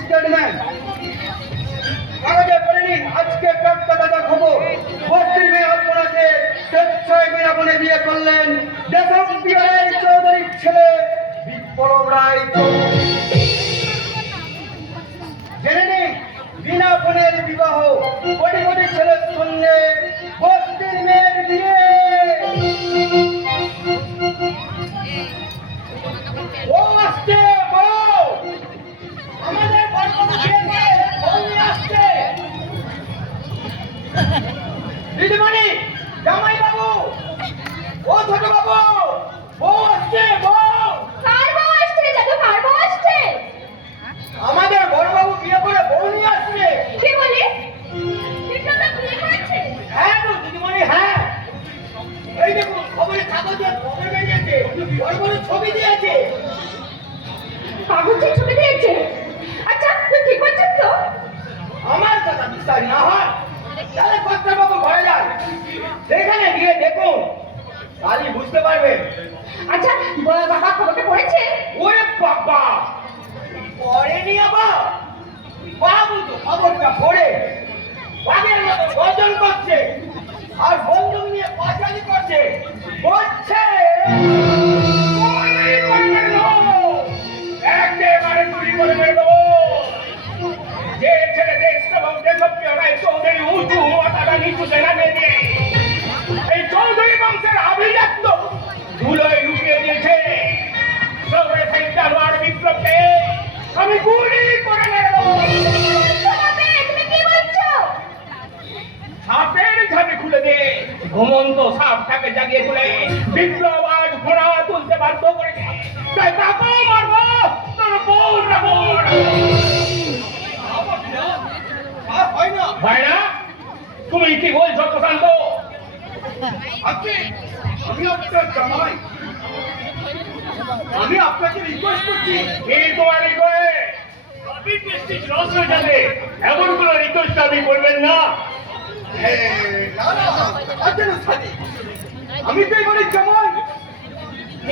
Statement কাগজে পড়ে নিন আজকে টাটকা খবর। বস্তির মেয়ে আপনাকে স্বেচ্ছায় বিনা বনে বিয়ে করলেন দেশপ্রিয় এই চৌধুরীর ছেলে বিপ্লব রায় চৌধুরী। জেনে নিন বিনা বনের বিবাহ কোটি কোটি ছেলের সঙ্গে বস্তির মেয়ের বিয়ে। ও আসছে বউ, আমাদের বড়বাবু বিয়ে করে বউ নিয়ে আসছে। দিদিমণি, জামাই বাবু, ও ছোট বাবু, বউ আসছে বউ। কার বউ আসছে দাদু? কার বউ আসছে? আমাদের বড়বাবু বিয়ে করে বউ নিয়ে আসছে। কে বলে? বিপ্লব বিয়ে করেছে? হ্যাঁ গো দিদিমণি, হ্যাঁ। এই দেখুন খবরের কাগজে খবর বেরিয়েছে, বড় বড় ছবি দিয়েছে। কাগজে ছবি দিয়েছে? আচ্ছা তুই ঠিক বলছিস তো? আমার কথা বিশ্বাস না হয় তাহলে কর্তাবাবু ঘরে যান, সেখানে গিয়ে দেখুন, তাহলে বুঝতে পারবেন। আচ্ছা বাবা খবরটা পড়েছে? ওরে বাবা, পড়েনি আবার? বাবু তো খবরটা পড়ে বাঘের মতো গর্জন করছে আর বন্দুক নিয়ে পাঁচালি করছে, বলছে একেবারে চুরি করে দেবো। যে ছেলে দেশ এবং দেশপ্রিয় রায় চৌধুরী উঁচু মাথাটা নিচুতে নামিয়ে দিয়ে এই চৌধুরী বংশের আভিজাত্য ধুলোয় লুকিয়ে দিয়েছে, সবে সেই জানোয়ার বিপ্লবকে আমি গুলি করে নেব। তুমি কি বলছো? সাপের ঝাঁপে খুলে দে, ঘুমন্ত সাপটাকে জাগিয়ে তুলে বিপ্লব আজ ঘোড়া তুলতে বাধ্য করেছে। তাই তাকেও মারবো, তোর বউ রাখবো। হয় না? তুমি কি বলছো প্রশান্ত? আমি আপনার জামাই, আমি আপনাকে রিকোয়েস্ট করছি। এই তোমার রিকোয়েস্ট আপনি প্রেস্টিজ লস হয়ে যাবে, এমন কোনো রিকোয়েস্ট আপনি করবেন না। আমি তো এবারে জামাই,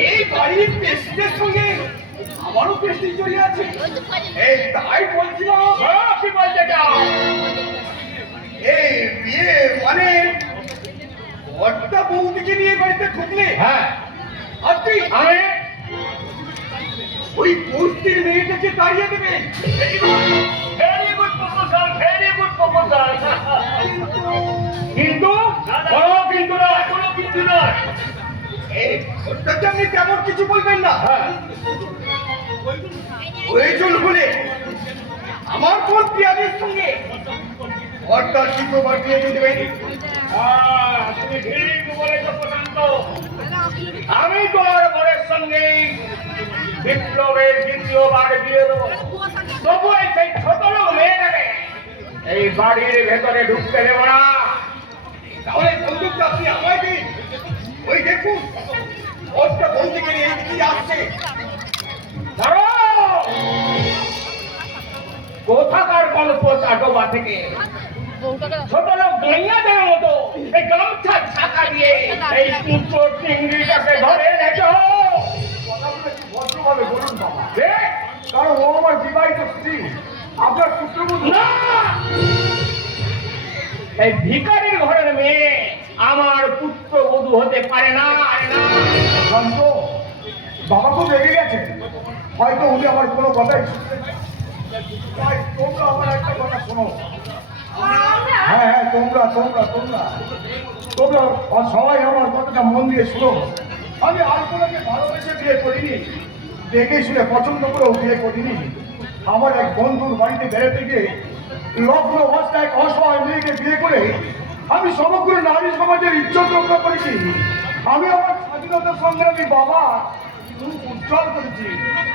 এই বাড়ির প্রেস্টিজের সঙ্গে আমারও প্রেস্টিজ জড়িয়ে আছে। এই তাই বলছিলাম। কি বলতে চাও? এই বিয়ে মানে বড়টা বৌদিকে নিয়ে বাড়িতে ঢুকলে, হ্যাঁ আপনি আমি ওই বস্তির মেয়েটাকে তাড়িয়ে দেবেন। Very good proposal, very good proposal. কিন্তু কোনো কিন্তু নয়, কোনো কিন্তু নয়। এই ওটাকে আপনি তেমন কিছু বলবেন না। ওই জন্য বলে আমার কোন পিয়াদের সঙ্গে অর্থাৎ শুক্রবার বিয়ে দিয়ে দেবেন। তুমি ঠিক বলেছো প্রশান্ত, আমি তোমার বরের সঙ্গে বিপ্লবের দ্বিতীয়বার বিয়ে দেবো। তবু সেই ছোট লোক মেয়েটাকে এই বাড়ির ভেতরে ঢুকতে দেবো না। তাহলে বন্দুকটা আপনি আমায় দিন। ওই দেখুন ওটা বন্দুকে নিয়ে এদিকে আসছে। কোথাকার গল্প চাটোবা থেকে ছোট লোক গাইয়াদের মতো এই গামছা ছাকা দিয়ে এই কুচো চিংড়িটাকে ধরে এনেছো। ভদ্রভাবে বলুন বাবা, কারণ ও আমার বিবাহিত স্ত্রী, আপনার পুত্রবধূ না। এই ভিখারির ঘরের মেয়ে আমার পুত্রবধূ হতে পারে না। শান্ত, বাবা খুব রেগে গেছে, হয়তো উনি আমার কোনো কথাই শুনতে চান। তাই তোমরা আমার একটা কথা শোনো। হ্যাঁ হ্যাঁ, তোমরা তোমরা তোমরা তোমরা সবাই আমার কথাটা মন দিয়ে শোনো। আমি আর কোনোকে ভালোবেসে বিয়ে করিনি, দেখে শুনে পছন্দ করেও বিয়ে করিনি। আমার এক বন্ধুর বাড়িতে বেড়াতে গিয়ে লগ্ন অবস্থায় এক অসহায় মেয়েকে বিয়ে করে আমি সমগ্র নারী সমাজের ইজ্জত রক্ষা করেছি। আমি আমার স্বাধীনতা সংগ্রামী বাবা উজ্জ্বল করেছি,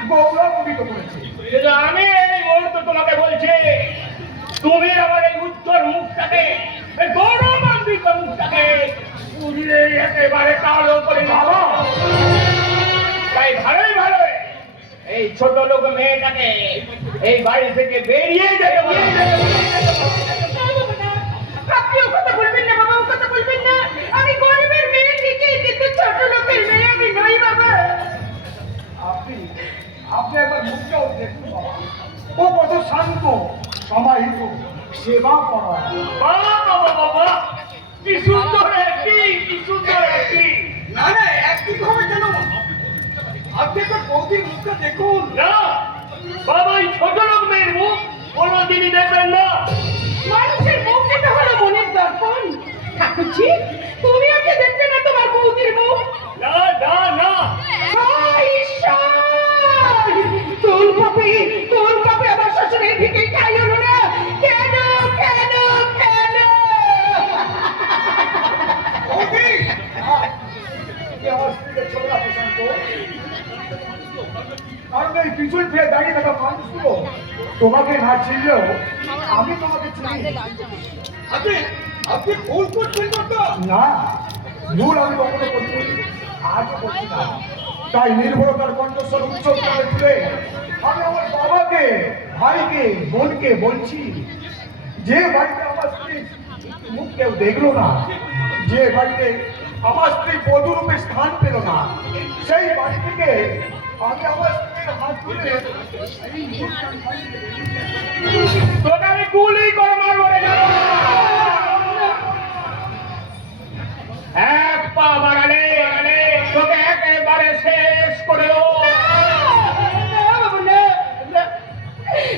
গৌরবান্বিত করেছি। আমি এই মুহূর্তে তোমাকে বলছি, তুমি আমার এই উজ্জ্বল মুখটাকে, এই গৌরবান্বিত মুখটাকে পুড়িয়ে একেবারে কালো করে বাবা। তাই ভালোই ভালোই এই ছোট লোক মেয়েটাকে এই বাড়ি থেকে বেরিয়ে যেতে বলো। আপনি ও কথা বলবেন না বাবা, ও কথা বলবেন না। আমি গরিবের মেয়ে ঠিকই, কিন্তু ছোট লোকের মেয়ে আমি নই বাবা। আপনি একবার মুখটাও দেখুন বাবা। ও কত শান্ত, সমাহিত, সেবা করা। বাবা বাবা বাবা, কি সুন্দর একটি, কি সুন্দর একটি। না না, একদিক হবে কেন? আপনি তো বৌদির মুখটা দেখুন না বাবা, এই ছোট লোক মেয়ের মুখ কোনোদিনই দেখবেন না। মানুষের মুখ এটা হলো মনের দর্পণ। ঠাকুরজি, তুমি ওকে দেখতে না তোমার বৌদির মুখ? না না না, হায় ঈশ্বর! তোর পাপে আমার শ্বশুরের ভিটে খাই হলো না। কেন কেন কেন? বৌদি! কি আমার স্ত্রীকে ছোট না প্রশান্ত? কারণ এই পিছন ফিরে দাঁড়িয়ে থাকা মানুষগুলো তোমাকে না চিনলেও আমি তোমাকে চিনি। আপনি আপনি ভুল করছেন না, ভুল আমি কখনো করছি, আজও করছি না। তাই নির্ভরতার কণ্ঠস্বর উচ্চ করে তুলে আমি আমার বাবাকে, ভাইকে, বোনকে বলছি, যে বাড়িতে আমার স্ত্রী মুখ কেউ দেখলো না, যে বাড়িতে আমার স্ত্রী বধূরূপে স্থান পেল না, সেই বাড়ি থেকে আমি আমার স্ত্রীর হাত তুলে এই মুহূর্তে আমি বাড়ি থেকে বেরিয়ে যাচ্ছি। তোকে আমি গুলি করে মারবো রে। এক পা বাড়ালে তোকে একেবারে শেষ করে দেবো।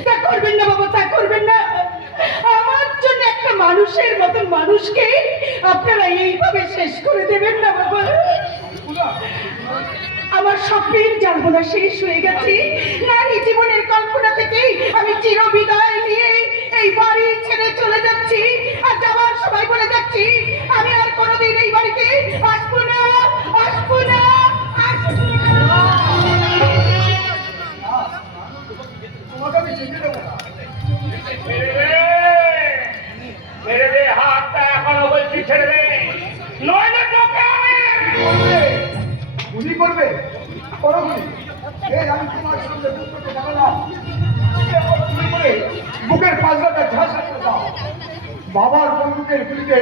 তা করবেন না বাবা, তা করবেন না। আমার জন্য একটা মানুষের মতন মানুষকে আপনারা এইভাবে শেষ করে দেবেন না বাবা। আমার স্বপ্নের জানবনা শেষ হয়ে গেছে। নারী জীবনের কল্পনা থেকে আমি চিরবিদায় নিয়ে এই বাড়ি ছেড়ে চলে যাচ্ছি। আর যাওয়ার সময় বলে যাচ্ছি, আমি আর কোনোদিন এই বাড়িতে আসবো না, আসবো না, আসবো না। তোমাকে আমি চিনতে দেবো না। ছেড়ে দে, ছেড়ে দে হাতটা, এখনো বলছি ছেড়ে দে, নইলে তোকে আমি গুলি করবে? করো গুলি। এই আমি তোমার সঙ্গে দুঃখকে জানালাম, গুলি করে বুকের পাঁচটা ঝাঁস হাতে দাও। বাবার বন্দুকের গুলিতে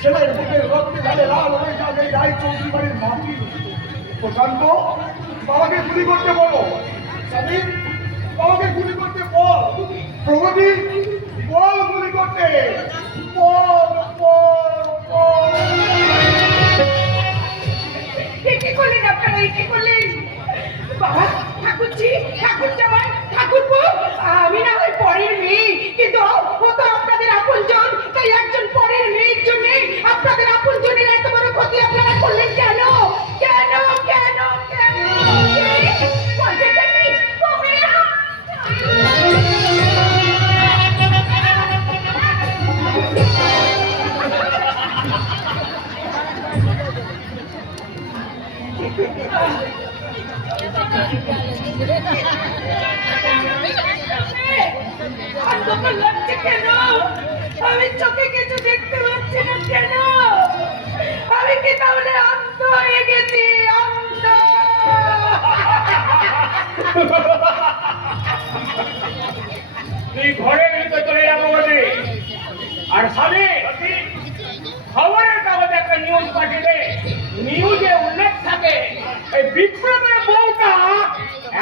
ছেলের বুকের রক্তে ঢালে লাল হয়ে যাবে এই রায় চৌধুরী বাড়ির মাটি। প্রশান্ত, বাবাকে গুলি করতে বলো। স্বাধীন, বাবাকে গুলি করতে বল। প্রগতি, বল গুলি করতে। বল বল বল। কি করলেন আপনারা, কি করলেন? বাবা, ঠাকুরজি, ঠাকুর জামাই, ঠাকুরপো, আমি না হয় পরের মেয়ে, কিন্তু ও তো আপনাদের আপনজন। তাই একজন পরের মেয়ের জন্য আপনাদের আপনজনের এত বড় ক্ষতি আপনারা করলেন কেন? কেন কেন কেন? বলতে চাইনি, কমে না। অন্ধকার লাগছে কেন? আমি চোখে কিছু দেখতে পাচ্ছি না কেন? আমি কি তাহলে অন্ধ হয়ে গেছি? অন্ধ! তুই ঘরে ভিতরে চলে যাবো বলে। আর সামনে খবরের কাগজে একটা নিউজ পাঠিয়ে দে, নিউজে উল্লেখ থাকে এই বিক্রমের বউটা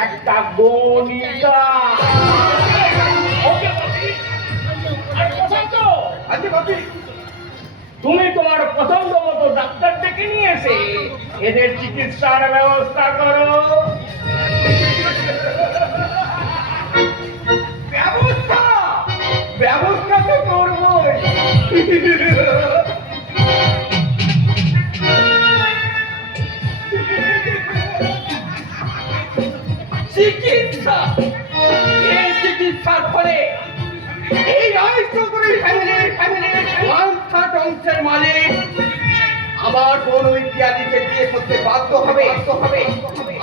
একটা গণিতা। ওকে বাপি। আর প্রশান্ত, আজকে বাপি, তুমি তোমার পছন্দ মতো ডাক্তার ডেকে নিয়ে এসে এদের চিকিৎসার ব্যবস্থা করো। ব্যবস্থা ব্যবস্থা তো করবোই। চিকিৎসা, এই চিকিৎসার ফলে এই রায় চৌধুরী ফ্যামিলির ওয়ান থার্ড অংশের মালিক আমার বোন ইত্যাদিকে বিয়ে করতে বাধ্য হবে।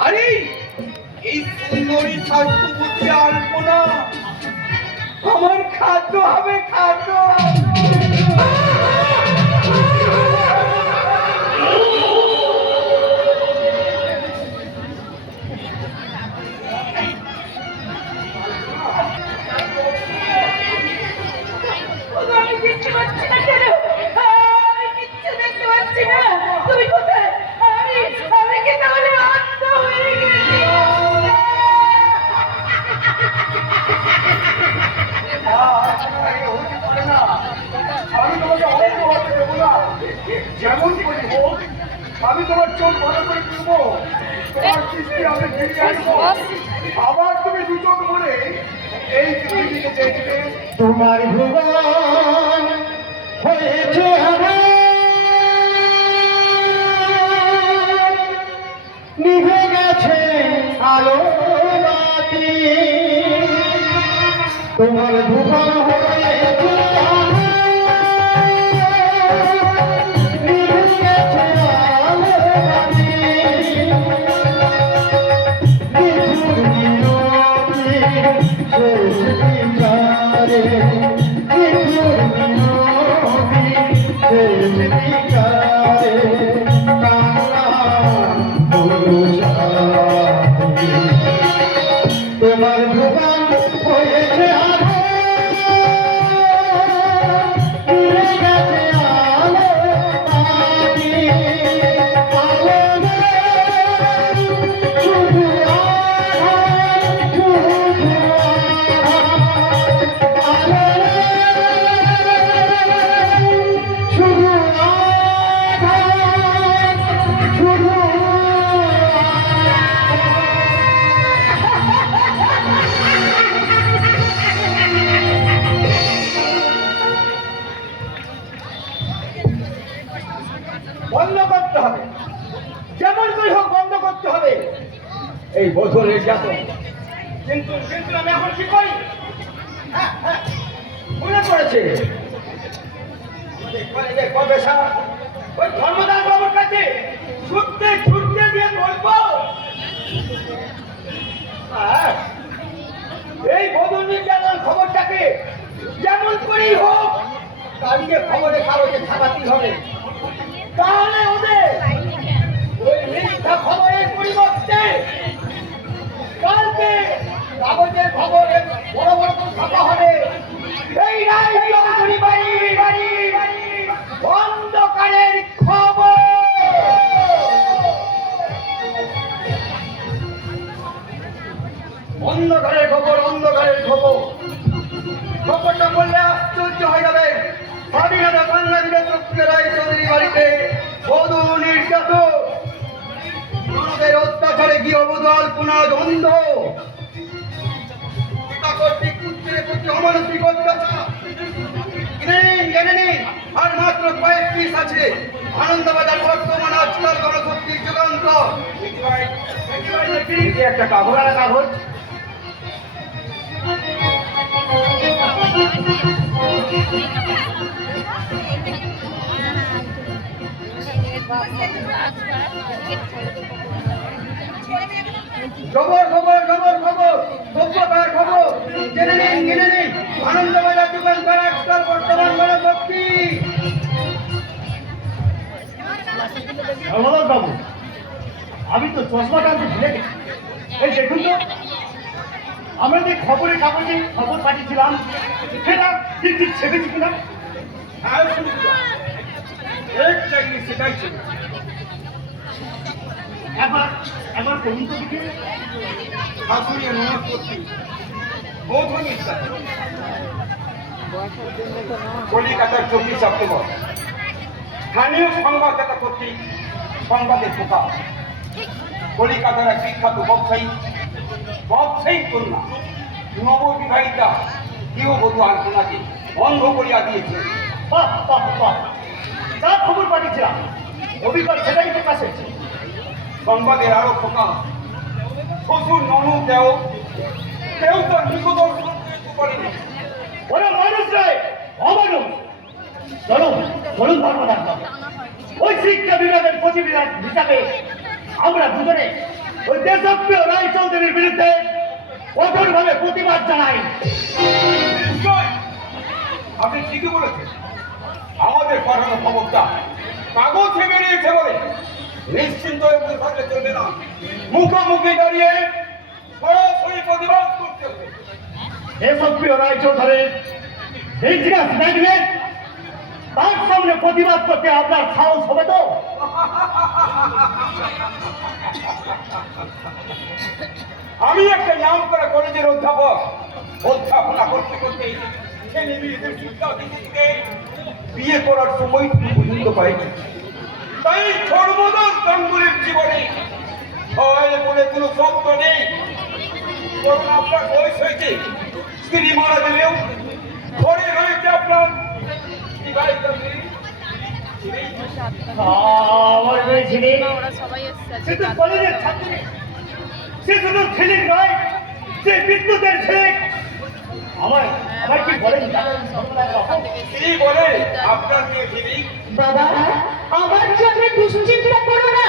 আরে এই সুন্দরী স্বাস্থ্যবতী আলপনা আমার খাদ্য হবে, খাদ্য। আমি কিচ্ছু পাচ্ছি না কেন? আমি কিচ্ছু দেখতে পাচ্ছি না। তুমি কোথায়? আমি কি তাহলে অন্ধ হয়ে গেছি? সৃষ্টি আমি ফিরিয়ে আসবো। আবার তুমি দু চোখ ভরে এই পৃথিবীকে দেখবে। তোমার ভুবন হয়েছে আমার, নিভে গেছে আলো বাতি। তোমার ভুবন হয়েছে আমার, নিভে গেছে আলো বাতি। নিঠুর মিনতি শেষ বিচারে, নিঠুর মিনতি শেষ বিচারে, কান্না হলো সাথী। তোমার ভুবন হয়েছে আলো, নিভে গেছে আলো বাতি। আলো নেই, শুধু আধার, শুধু আধার। আলো নেই, শুধু আধার, শুধু বন্ধ করতে হবে, যেমন করে হোক বন্ধ করতে হবে এই বধূ নির্যাতন। কিন্তু কিন্তু আমি এখন কি করি? মনে পড়েছে আমাদের কলেজের প্রফেসর ওই ধর্মদাস বাবুর কাছে ছুটতে ছুটতে দিয়ে বলবো, আর এই বধূ নির্যাতন খবরটাকে যেমন করেই হোক কালকে খবরে কাগজে ছাপাতে হবে। তাহলে ওদের ওই মিথ্যা খবরের পরিবর্তে কালকে কাগজের খবরে বড় বড় করে ছাপা হবে। এই রাজচৌধুরী বাড়ি অন্ধকারের খবর। অন্ধকারের খবর, অন্ধকারের খবর। খবরটা বললে আশ্চর্য হয়ে যাবে। স্বাধীনতা বাংলাদেশের চক্রে রায়চৌধুরী বাড়িতে বধূ নির্যাতন, মানবের অত্যাচারে গৃহবধূ আলপনা দ্বন্দ্ব, পিতা কর্তৃক পুত্রের প্রতি অমানসিক অত্যাচার। জেনে নিন আর মাত্র কয়েক পিস আছে। আনন্দবাজার বর্তমান আজকাল গণশক্তির যুগান্ত। একটা কাগজ আর কাগজ। খবর খবর খবর খবর সভ্যতার খবর। জেনে নিন আনন্দবাজার দোকানদার আজকাল বর্তমান গণশক্তি। ধর্মদাস বাবু, আমি তো চশমাটা আনতে ভুলে গেছি। এই দেখুন তো, আমরা যে খবরের কাগজে খবর পাঠিয়েছিলাম সেটা ঠিক ঠিক ছেপেছি কিনা। সেটাই ছিল। একবার একবার করুন তো দেখি। শাশুড়ি ননদ করছি বৌদ্ধ নির্যাতন। কলিকাতার 24 সেপ্টেম্বর স্থানীয় সংবাদদাতা কর্তৃক সংবাদের প্রকাশ। কলিকাতার এক বিখ্যাত ব্যবসায়ী কন্যা নববিবাহিতা গৃহবধূ আলপনাকে বন্ধ করিয়া দিয়েছে। বাহ বাহ বাহ, যা খবর পাঠিয়েছিলাম অভিজ্ঞতা সেটাই প্রকাশ হয়েছে। সংবাদের আরো প্রকাশ, শ্বশুর ননদ কেউ তো নিকটর সন্তুষ্ট করেনি। ওরা মানুষ নয়, অমানুষ। চলুন চলুন ধর্মদাস বাবু, ওই শিক্ষা বিভাগের প্রতিবিধান হিসাবে আমরা দুজনে ওই দেশপ্রিয় রায়চৌধুরীর বিরুদ্ধে কঠোরভাবে প্রতিবাদ জানাই। নিশ্চয় আপনি ঠিকই বলেছেন। আমাদের পাঠানো খবরটা কাগজে বেরিয়েছে বলে নিশ্চিন্ত হয়ে বসে থাকলে চলবে না। মুখোমুখি দাঁড়িয়ে সরাসরি প্রতিবাদ করতে হবে। দেশপ্রিয় রায়চৌধুরীর ইতিহাস দেখলে তার সামনে প্রতিবাদ করতে আপনার সাহস হবে তো? আমি একটা নাম করা কলেজের অধ্যাপনা করতে করতে ছেলে মেয়েদের শিক্ষা দিতে বিয়ে করার সময় পর্যন্ত পাইনি। তাই সর্বদা গাঙ্গুলির জীবনে সবাই বলে কোনো শব্দ নেই। ধরুন আপনার বয়স হয়েছে, স্ত্রী মারা গেলেও ঘরে রয়েছে আপনার বিবাহিত মেয়ে। আমার মেয়ে ছেলে ওরা সবাই এসছে সে তো কলেজের ছাত্রী, সে শুধু ছেলে নয়, সে বিদ্যুতের ছেলে। আমার আমার কি বলেন স্ত্রী বলে আপনার মেয়ে ফিরি। বাবা আমার জন্য দুশ্চিন্তা করো না,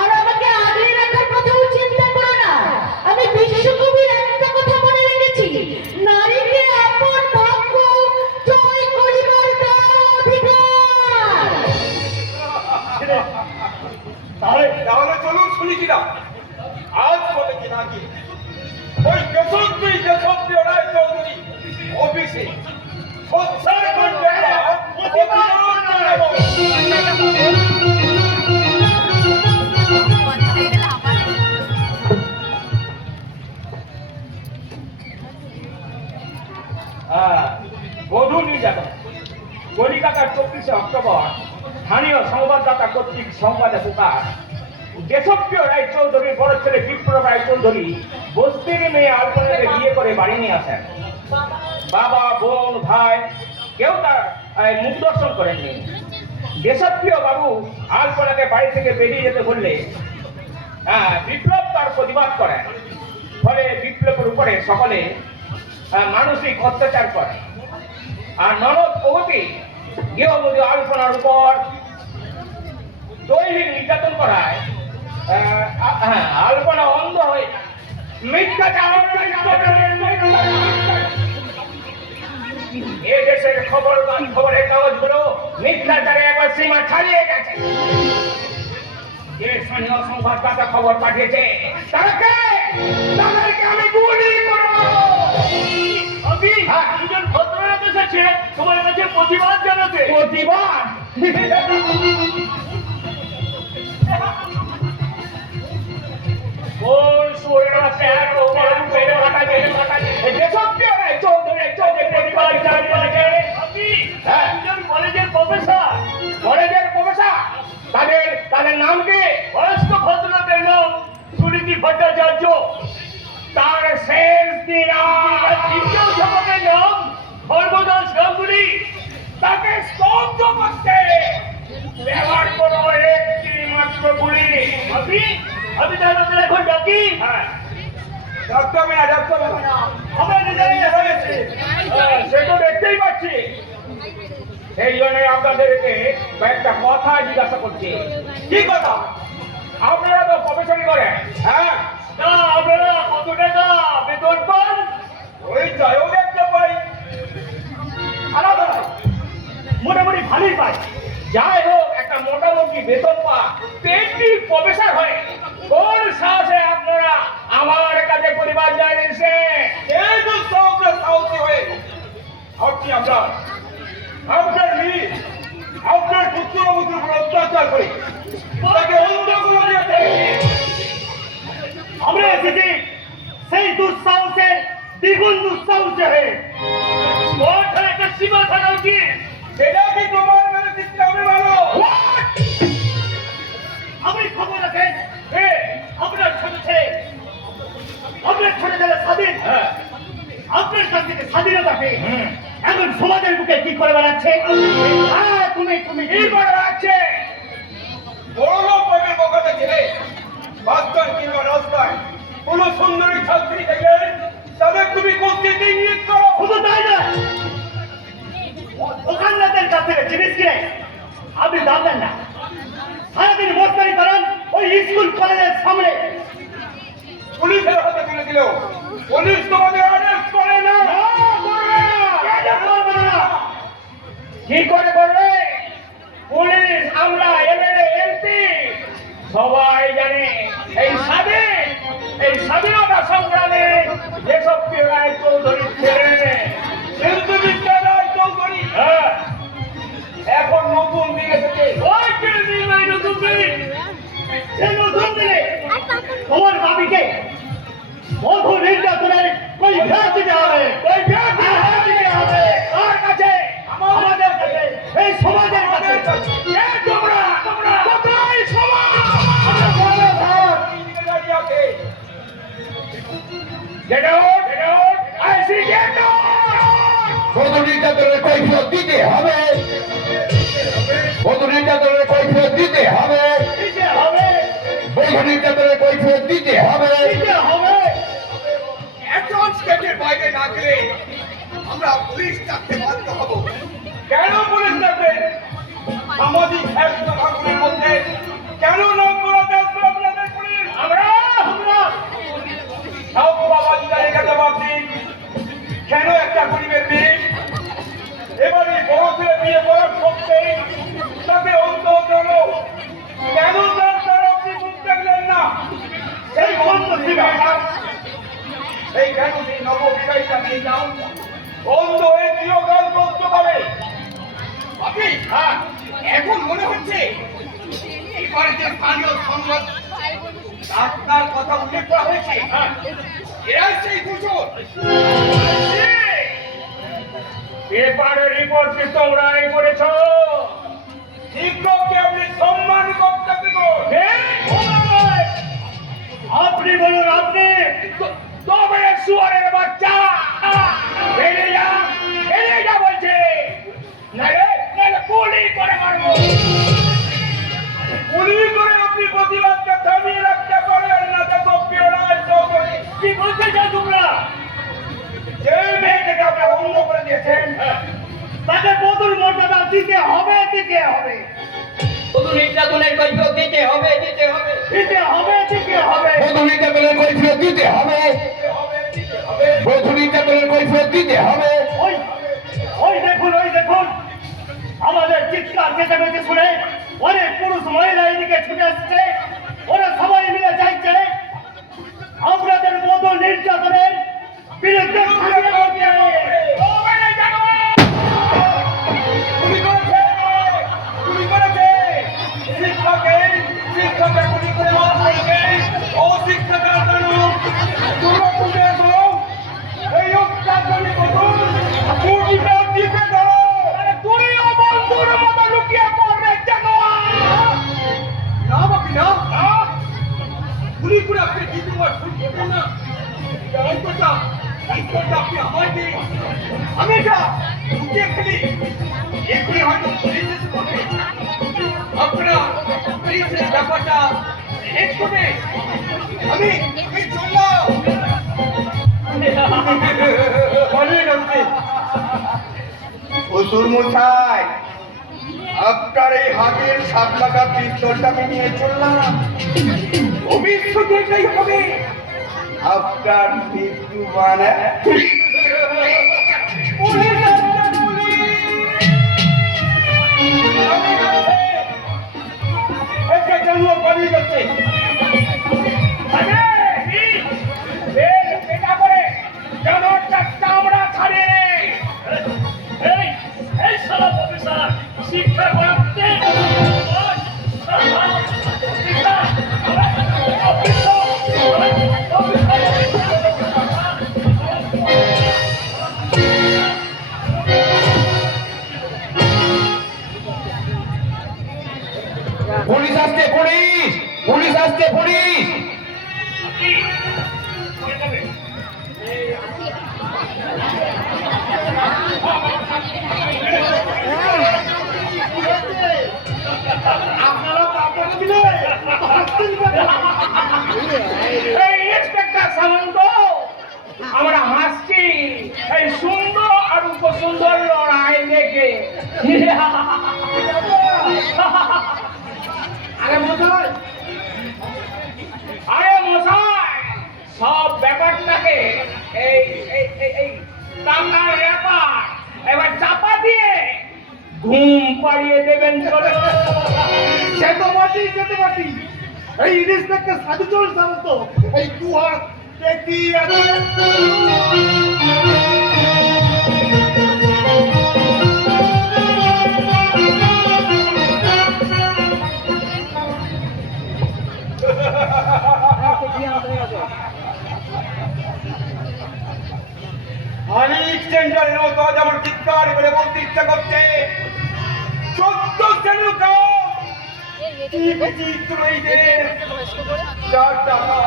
আর আমাকে আগলে রাখার কথাও চিন্তা করো না। আমি বিশ্বকবির একটা কথা মনে রেখেছি, নারীকে আপন ভাগ্য জয় করিবার অধিকার। তাহলে তাহলে চলুন শুনি কিনা। আজ বলে কি নাকি ওই দেশপ্রিয় রায় চৌধুরী অফিসে সচ্ছার করবে প্রতিবাদ জানাবো। বধূ নির্যাতন কলিকাতার 24শে অক্টোবর স্থানীয় সংবাদদাতা কর্তৃক সংবাদে প্রকাশ। দেশপ্রিয় রায় চৌধুরীর বড় ছেলে বিপ্লব রায় চৌধুরী বস্তির মেয়ে আলপনাকে বিয়ে করে বাড়ি নিয়ে আসেন। বাবা, বোন, ভাই কেউ তার মুখ দর্শন করেননি। দেশপ্রিয় বাবু আলপনাকে বাড়ি থেকে বেরিয়ে যেতে বললে বিপ্লব তার প্রতিবাদ করেন। ফলে বিপ্লবের উপরে সকলে মানসিক অত্যাচার করে। আর ননদ প্রগতি গৃহবধূ আলপনার উপর দৈহিক নির্যাতন করায় আলপনা অন্ধ হয়ে এ দেশের খবরের কাগজগুলো মিথ্যাচারে একবার সীমা ছাড়িয়ে গেছে। যে স্থানীয় সংবাদদাতা খবর পাঠিয়েছে তাদেরকে আমি গুলি করবো। দুজন ভদ্রলোক এসেছে তোমার কাছে প্রতিবাদ জানাতে। প্রতিবাদ কোন সুরের এত বড় পেরে মাথা গেলে দেশপ্রিয় রায় চৌধুরী প্রতিবাদ জানিয়েছে। দুজন কলেজের প্রফেসর, কলেজের প্রফেসর, তাদের নাম কি? বয়স্ক ভদ্রলোকের নাম সুনীতি ভট্টাচার্য। তার শেষ দিন দ্বিতীয় সভাপতির নাম ধর্মদাস গাঙ্গুলি। তাকে স্তব্ধ করতে ব্যবহার করো একটি মাত্র গুলি। আমি তাহলে এখন ডাকি। হ্যাঁ, ডাক্তার হবে না, ডাক্তার হবে না। আমরা নিজেরাই এসেছি। সে তো দেখতেই পাচ্ছি। সেই জন্য আপনাদেরকে কয়েকটা কথা জিজ্ঞাসা করছি। কি কথা? আপনারা তো প্রফেশনই করেন, হ্যাঁ? তা আপনারা কত টাকা বেতন পান? ওই যাইও দেখতে পাই খারাপ নয়, মোটামুটি ভালোই পাই। যাই হোক, একটা মোটামুটি বেতন পা পেন্টি প্রফেসর হয় কোন সাহসে আপনারা আমার কাছে পরিবার জানিয়েছে? এই তো সাউথে হয়ে আপনি আপনার মেয়ে আপনার পুত্রবধূর উপর অত্যাচার করে তাকে অন্ধ করে দিয়েছে। আমরা এসেছি সেই দুঃসাহসের দ্বিগুণ দুঃসাহসে হয়ে। ওর একটা সীমা থাকা উচিত। সেটা কি তোমার মেরে দিতে হবে ভালো? আপনি খবর রাখেন আপনার ছোট ছেলে, আপনার ছোট ছেলে স্বাধীন, আপনার কাছ থেকে স্বাধীনতা পেয়ে এখন সমাজের বুকে কি করে বেড়াচ্ছে? তুমি কি করে রাখছে? বড় লোক পেটের বকাতে ছেলে বাচ্চার কিংবা রাস্তায় কোন সুন্দরী ছাত্রী দেখলে তাদের তুমি কুস্তিতে ইঙ্গিত করো। শুধু তাই নয়, দোকানদারদের কাছ থেকে জিনিস কিনে আপনি দাম দেন না। সারাদিন মস্তানি করেন ওই স্কুল কলেজের সামনে। পুলিশের হাতে তুলে দিলেও পুলিশ তোমাদের অ্যারেস্ট করে না। কি করে করবে পুলিশ? আমরা এমএলএ এমপি সবাই জানে এই স্বাধীনতা সংগ্রামে যেসব রায় চৌধুরী ছেলে শিল্পী বিদ্যা রায় চৌধুরী এখন নতুন দিন এসেছে। ওই যে দিন এই নতুন দিন, এই নতুন দিনে তোমার বাবিকে বধূ নির্যাতনের কই ভেট দিতে হবে, কই ভেট দিতে হবে। কার কাছে? আমাদের কাছে, এই সমাজের কাছে। তোমরা কোথায় সমাজ? দাঁড়িয়ে আছে Get out! Get out! I say get out! বধূ নির্যাতনের কৈফিয়ত দিতে হবে, বধূ নির্যাতনের কৈফিয়ত দিতে হবে, দিতে হবে, বধূ নির্যাতনের কৈফিয়ত দিতে হবে। দিতে হবে। এখন স্টেটের বাইরে না গেলে আমরা পুলিশ ডাকতে বাধ্য হব। কেন পুলিশ ডাকবেন? সামাজিক একটা ভাগুনের মধ্যে কেন নাম করাতে আসবে আপনাদের পুলিশ? আমরা সব বাবাজি জায়গা জবাব দিন। কেন একটা গরিবের মেয়ে এবারে বড় ছেলে বিয়ে করার সত্ত্বেই তাকে অন্ত কেন কেন তার আপনি মুখ দেখলেন না? সেই অন্ত ছিল এই কেন সেই নববিবাহিতা নিয়ে যাও অন্ধ হয়ে চিরকাল কষ্ট পাবে। আপনি হ্যাঁ এখন মনে হচ্ছে এবারে যে স্থানীয় সংবাদ ডাক্তার কথা উল্লেখ করা হয়েছে হ্যাঁ এরাই সেই দুজন। পেপারের রিপোর্ট কি তোমরাই করেছো? শিক্ষককে আপনি সম্মান করতে দেব। আপনি বলুন, আপনি তবে শুয়ারের বাচ্চা বেরিয়ে যা, বেরিয়ে যা বলছে, নাহলে নাহলে গুলি করে মারবো। গুলি করে আপনি প্রতিবাদকে থামিয়ে রাখতে পারেন না। দেখো পিয়রাজ চৌধুরী কি বলতে চাও তোমরা? যে মেয়েটাকে আপনি অন্ধ করে দিয়েছেন তাকে বধূর মর্যাদা দিতে হবে, দিতে হবে, শুধু নির্যাতনের কৈফিয়ত দিতে হবে, দিতে হবে। দিতে হবে, দিতে হবে। বধূ নির্যাতনের কৈফিয়ত দিতে হবে, বধূ নির্যাতনের কৈফিয়ত দিতে হবে। ওই ওই দেখুন, ওই দেখুন, আমাদের চিৎকার চেঁচামেচি শুনে অনেক পুরুষ মহিলা এদিকে ছুটে আসছে। ওরা সবাই মিলে চাইছে আপনাদের মতো নির্যাতনের বিরুদ্ধে সামনে আসতে। গুলি করেছে, গুলি করেছে। শিক্ষকে গুলি করে মারা হয়েছে। ও শিক্ষকের জন্য দুর্গাপূজার জন্য এই অত্যাচারী বধূ মুরগিটা টিপে ধরো। তুইও বন্ধুর মতো লুকিয়ে পড়বে জানোয়ার। না বাপি না, গুলি করে আপনি দ্বিতীয়বার শুট করবেন না। অন্তটা আপনি আমায় দিন, আমি এটা লুকিয়ে ফেলি। এখনই হয়তো পুলিশ এসে পড়বে। আপনারা পুলিশের ব্যাপারটা হেড করে আমি চললাম। হুজুর মশাই, আপনার এই হাতের 7 টাকা পিস্তলটা আমি নিয়ে চললাম। ভবিষ্যৎ এটাই হবে আপনার মৃত্যু মানে। একে জানুয়ার পালিয়ে যাচ্ছে। এটা করে জানোয়ারটা চামড়া ছাড়ে। এই এই শালা প্রফেসর শিক্ষা করতে পুলিশ আসছে, পুলিশ, পুলিশ আসছে, পুলিশ। এই ইন্সপেক্টর সামন্ত, আমরা হাসছি এই সুন্দর আর উপসুন্দর লড়াই দেখে। আরে মশাই, আরে মশাই, সব ব্যাপারটাকে এই এই এই এই টাকার ব্যাপার এবার চাপা দিয়ে ঘুম পাড়িয়ে দেবেন চলে। সে তো মাটি, সে তো মাটি। এই ইন্সপেক্টর সাধুচরণ সামন্ত এই 2 হাত দেখি আছে। আমি সেন্টারের মতো আজ আমার চিৎকার করে বলতে ইচ্ছা করছে, 14 শ্রেণীর কাজ কি বিচিত্র এই দেশ। যার টাকা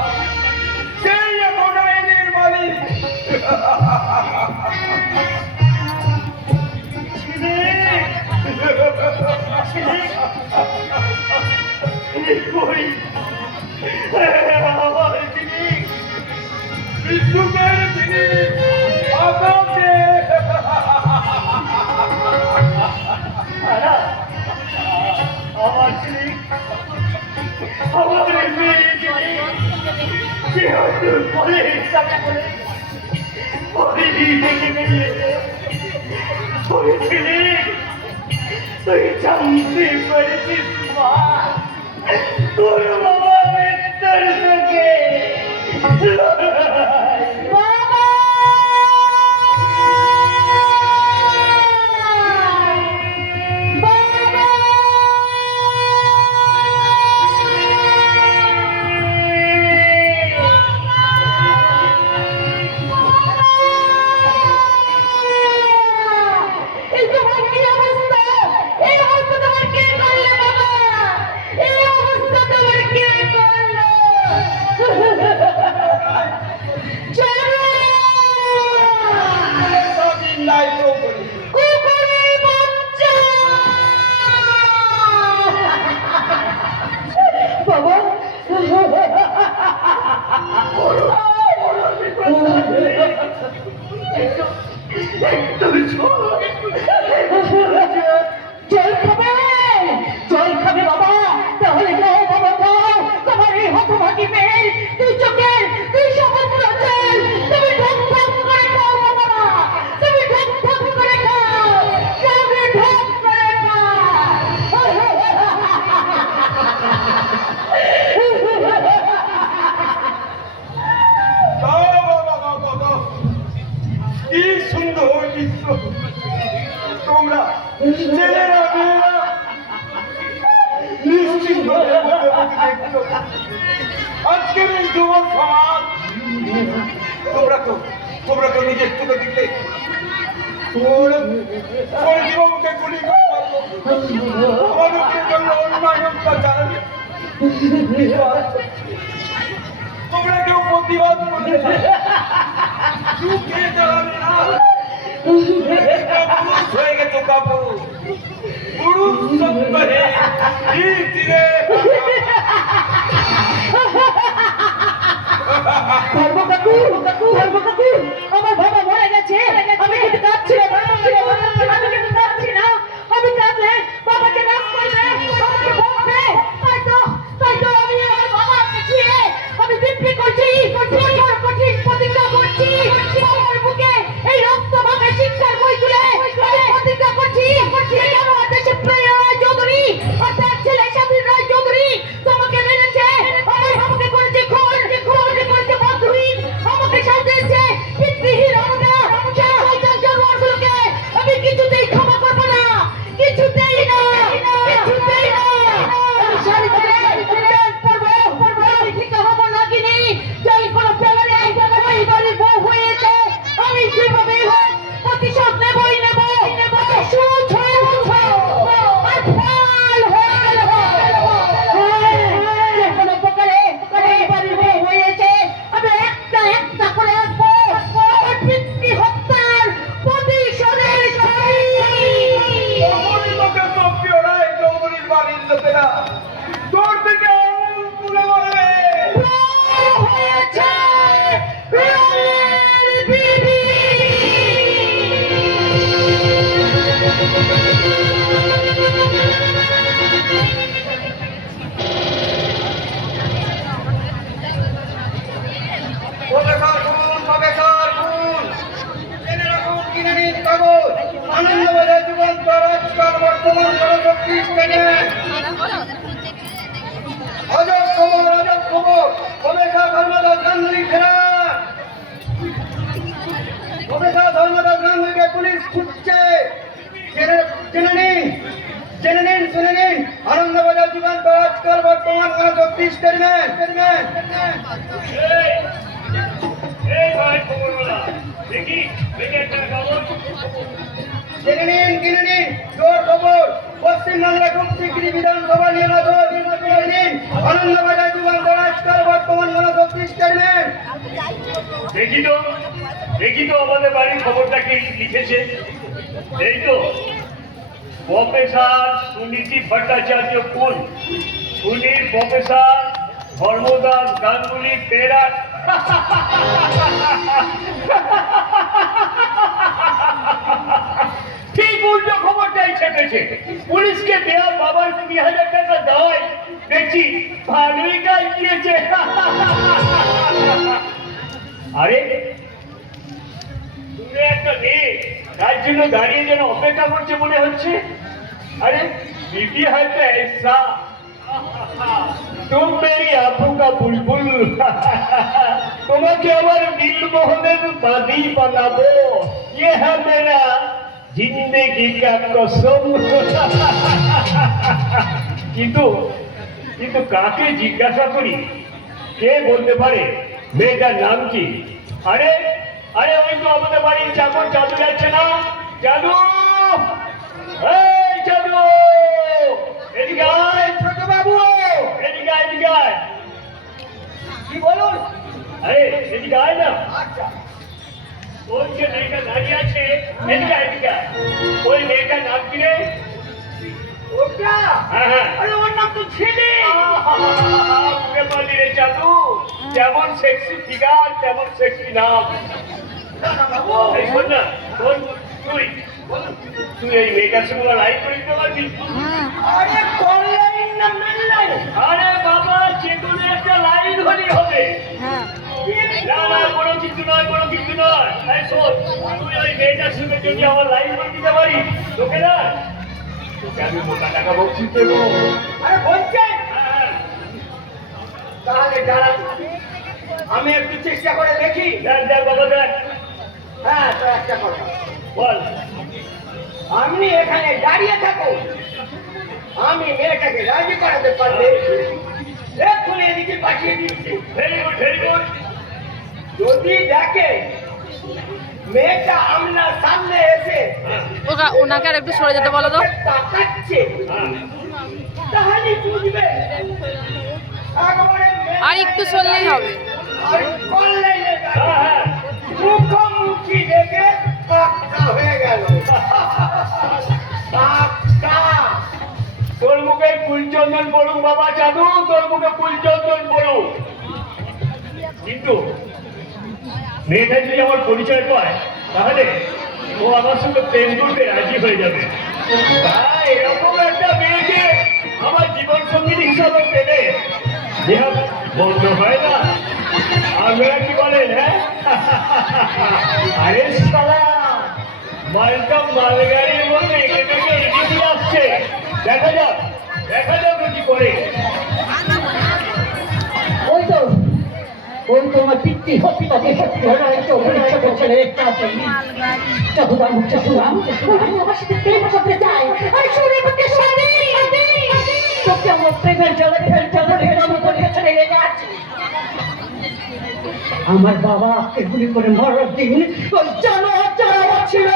সেই এখন আইনের মালিক, কই আমার জিনিস বিদ্যুতের জিনিস আকাশে আমার জিনিস আমার মেয়ে জিনিস সে হয়তো পরে ইচ্ছাটা করে পরে দেখে বেরিয়েছে পরে ছেলে তুই জানতে পেরেছিস মা তোর বাবা মৃত্যুর সঙ্গে জল খাবে জল খাবে বাবা তাহলে খাও বাবা খাও তোমার এই হতভাগী মেয়ের তুই চোখের তুই সমুদ্র জল তুমি ঢক ঢক করে খাও বাবা তুমি ঢক ঢক করে খাও তুমি ঢক করে কি সুন্দর দৃশ্য তোমরা ছেলেরা মেয়েরা নিশ্চিন্ত হয়ে বসে বসে দেখছো আজকের এই যুবক সমাজ তোমরা তো নিজের চোখে দিলে বাবুকে গুলি করে মারলো। আমার উপরে করলো অন্যায় অত্যাচার তোমরা কেউ প্রতিবাদ করলে না চুপে দাঁড়াবে না পুরুষ হয়ে গেছো কাপড় পুরুষ সত্তরে ধীরে আমার বাবা মরে গেছে আমি কিন্তু কাঁদছি না আমি কিন্তু কাঁদছি না আমি কাঁদলে বাবাকে রাগ করবে বাবাকে বকবে তাই তো আমি আমার বাবার কাছে আমি বিক্রি করছি কঠিন প্রতিজ্ঞা করছি বাবার বুকে এই রক্ত মাখা শিক্ষার বই তুলে আমি প্রতিজ্ঞা করছি আমার দেশের প্রিয় রায় চৌধুরী আর তার ছেলে স্বাধীন রায় চৌধুরী তোমাকে মেরেছে আমাকে করেছে করেছে মধুহীন আমাকে সাজিয়েছে পিতৃহীন জানোয়ারগুলোকে আমি কিছুতেই ক্ষমা করবো না কিছুতেই না আমি শাড়ি ধরে পরবো আমি ঠিক হবো না কিনি যাই কোনো ফেলারে ওই বাড়ির বউ হয়েছে আমি যেভাবেই হোক প্রতিশোধ নেবই নেব সুচ হয়ে উঠবো আর ফল কোনো প্রকারে ওই বাড়ির বউ হয়েছে আমি একটা করে আসবো আমার পিতৃ হত্যার প্রতিশোধের ছবি লোকে সক্রিয় রায় চৌধুরীর বাড়ির লোকেরা তোর থেকে আঙুল তুলে মারবে হয়েছে রায়ের বিবি আনন্দবাজার যুগান্ত রাজকাল বর্তমান জনশক্তি অজব খবর প্রবেশা ধর্মদাস গান্ধী ফেরার প্রবেশা ধর্মদাস গান্ধীকে পুলিশ খুঁজছে জেনে নিন শুনে নিন আনন্দবাজার যুগান্ত রাজকাল বর্তমান জনশক্তি এই ভাই খবরওয়ালা দেখি একটা খবর জেনে নিন জোর খবর পশ্চিমবাংলা খুব শীঘ্রই বিধানসভা নির্বাচন আনন্দবাজার যুগান্ত রাজকাল বর্তমান জনশক্তি চেয়ারম্যান দেখি তো আমাদের বাড়ির খবরটা কি লিখেছে এই তো প্রফেসর সুনীতি ভট্টাচার্য কোন স্কুলের প্রফেসর ধর্মদাস গাঙ্গুলি ফেরার ঠিক উল্টো খবরটাই ছেপেছে। পুলিশকে দেওয়া বাবার 20,000 টাকা দেওয়ায় দেখছি ভালোই কাজ দিয়েছে। আরে দূরে একটা মেয়ে তার জন্য দাঁড়িয়ে যেন অপেক্ষা করছে মনে হচ্ছে। अरे बीबी है तो ऐसा तुम मेरी आंखों का बुलबुल তোমাকে আমার নীলমোহনের বাদী বানাবো ये है मेरा जिंदगी का कसम কিন্তু কিন্তু কাকে জিজ্ঞাসা করি কে বলতে পারে মেয়েটার নাম কি? আরে আরে ওই তো আমাদের বাড়ির চাকর চালু যাচ্ছে না, চালু এই চালু এদিকে আয় ছোট বাবু, এদিকে আয়, এদিকে আয়। কি বলুন? আরে এদিকে আয় না। আচ্ছা ওই যে মেয়েটা দাঁড়িয়ে আছে এদিকে আয়, এদিকে আয়। ওই মেয়েটার নাম কি রে? ওটা? হ্যাঁ হ্যাঁ, আরে ওর নাম তো ছেলে। ওকে বলি রে চালু, যেমন সেক্সি ফিগার তেমন সেক্সি নাম। এই শোন না, তুই এই মেয়েটার সঙ্গে লাইন করে দিতে পারবি? আরে কোন লাইন না মেন লাইন? আরে বাবা যে কোনো একটা লাইন হলেই হবে। না না কোনো কিছু নয়, কোনো কিছু নয়। এই শোন, তুই ওই মেয়েটার সঙ্গে যদি আমার লাইন করে দিতে পারি তোকে না তোকে আমি মোটা টাকা বকশিস দেবো। আরে বলছেন? তাহলে দাঁড়া আমি একটু চেষ্টা করে দেখি। দেখ দেখ বাবা দেখ। হ্যাঁ তো একটা কথা বল। আপনি এখানে দাঁড়িয়ে থাকো, আমি মেয়েটাকে রাজি করাতে পারবে এক্ষুনি এদিকে পাঠিয়ে দিচ্ছি। Very good very good. যদি দেখে মেয়েটা আপনার সামনে এসে ওনাকে আর একটু সরে যেতে বলো তো। তাকাচ্ছে তাহলে বুঝবে আর একটু সরলেই হবে। মুখোমুখি দেখে পাক্কা হয়ে গেল। তোর মুখে কুলচন্দন পড়ুক বাবা চাঁদু, তোর মুখে কুলচন্দন পড়ুক। কিন্তু মেয়েটা যদি আমার পরিচয় পায় তাহলে ও আমার সঙ্গে প্রেম করতে রাজি হয়ে যাবে। এরকম একটা মেয়েকে আমার জীবন সঙ্গী হিসাবে পেলে যেসব বন্ধ হয় না, আপনারা কি বলেন? হ্যাঁ আরে সালা মালটা মালগাড়ির মধ্যে একে থেকে এগিয়ে আসছে। দেখা যাক কি করে। ওই তো আমার পিতৃ হসপিটালে ভর্তি হলো, একটু পরীক্ষা করছে রে। চতুরাম আমার সাথে প্রেম করতে চাই। আরে শুনে করতে শুনে তোকে আমার প্রেমের জলে আমি করে ছেড়ে যাচ্ছি। আমার বাবা গুলি করে মরার দিন ওই জানোয়ার যারা ছিল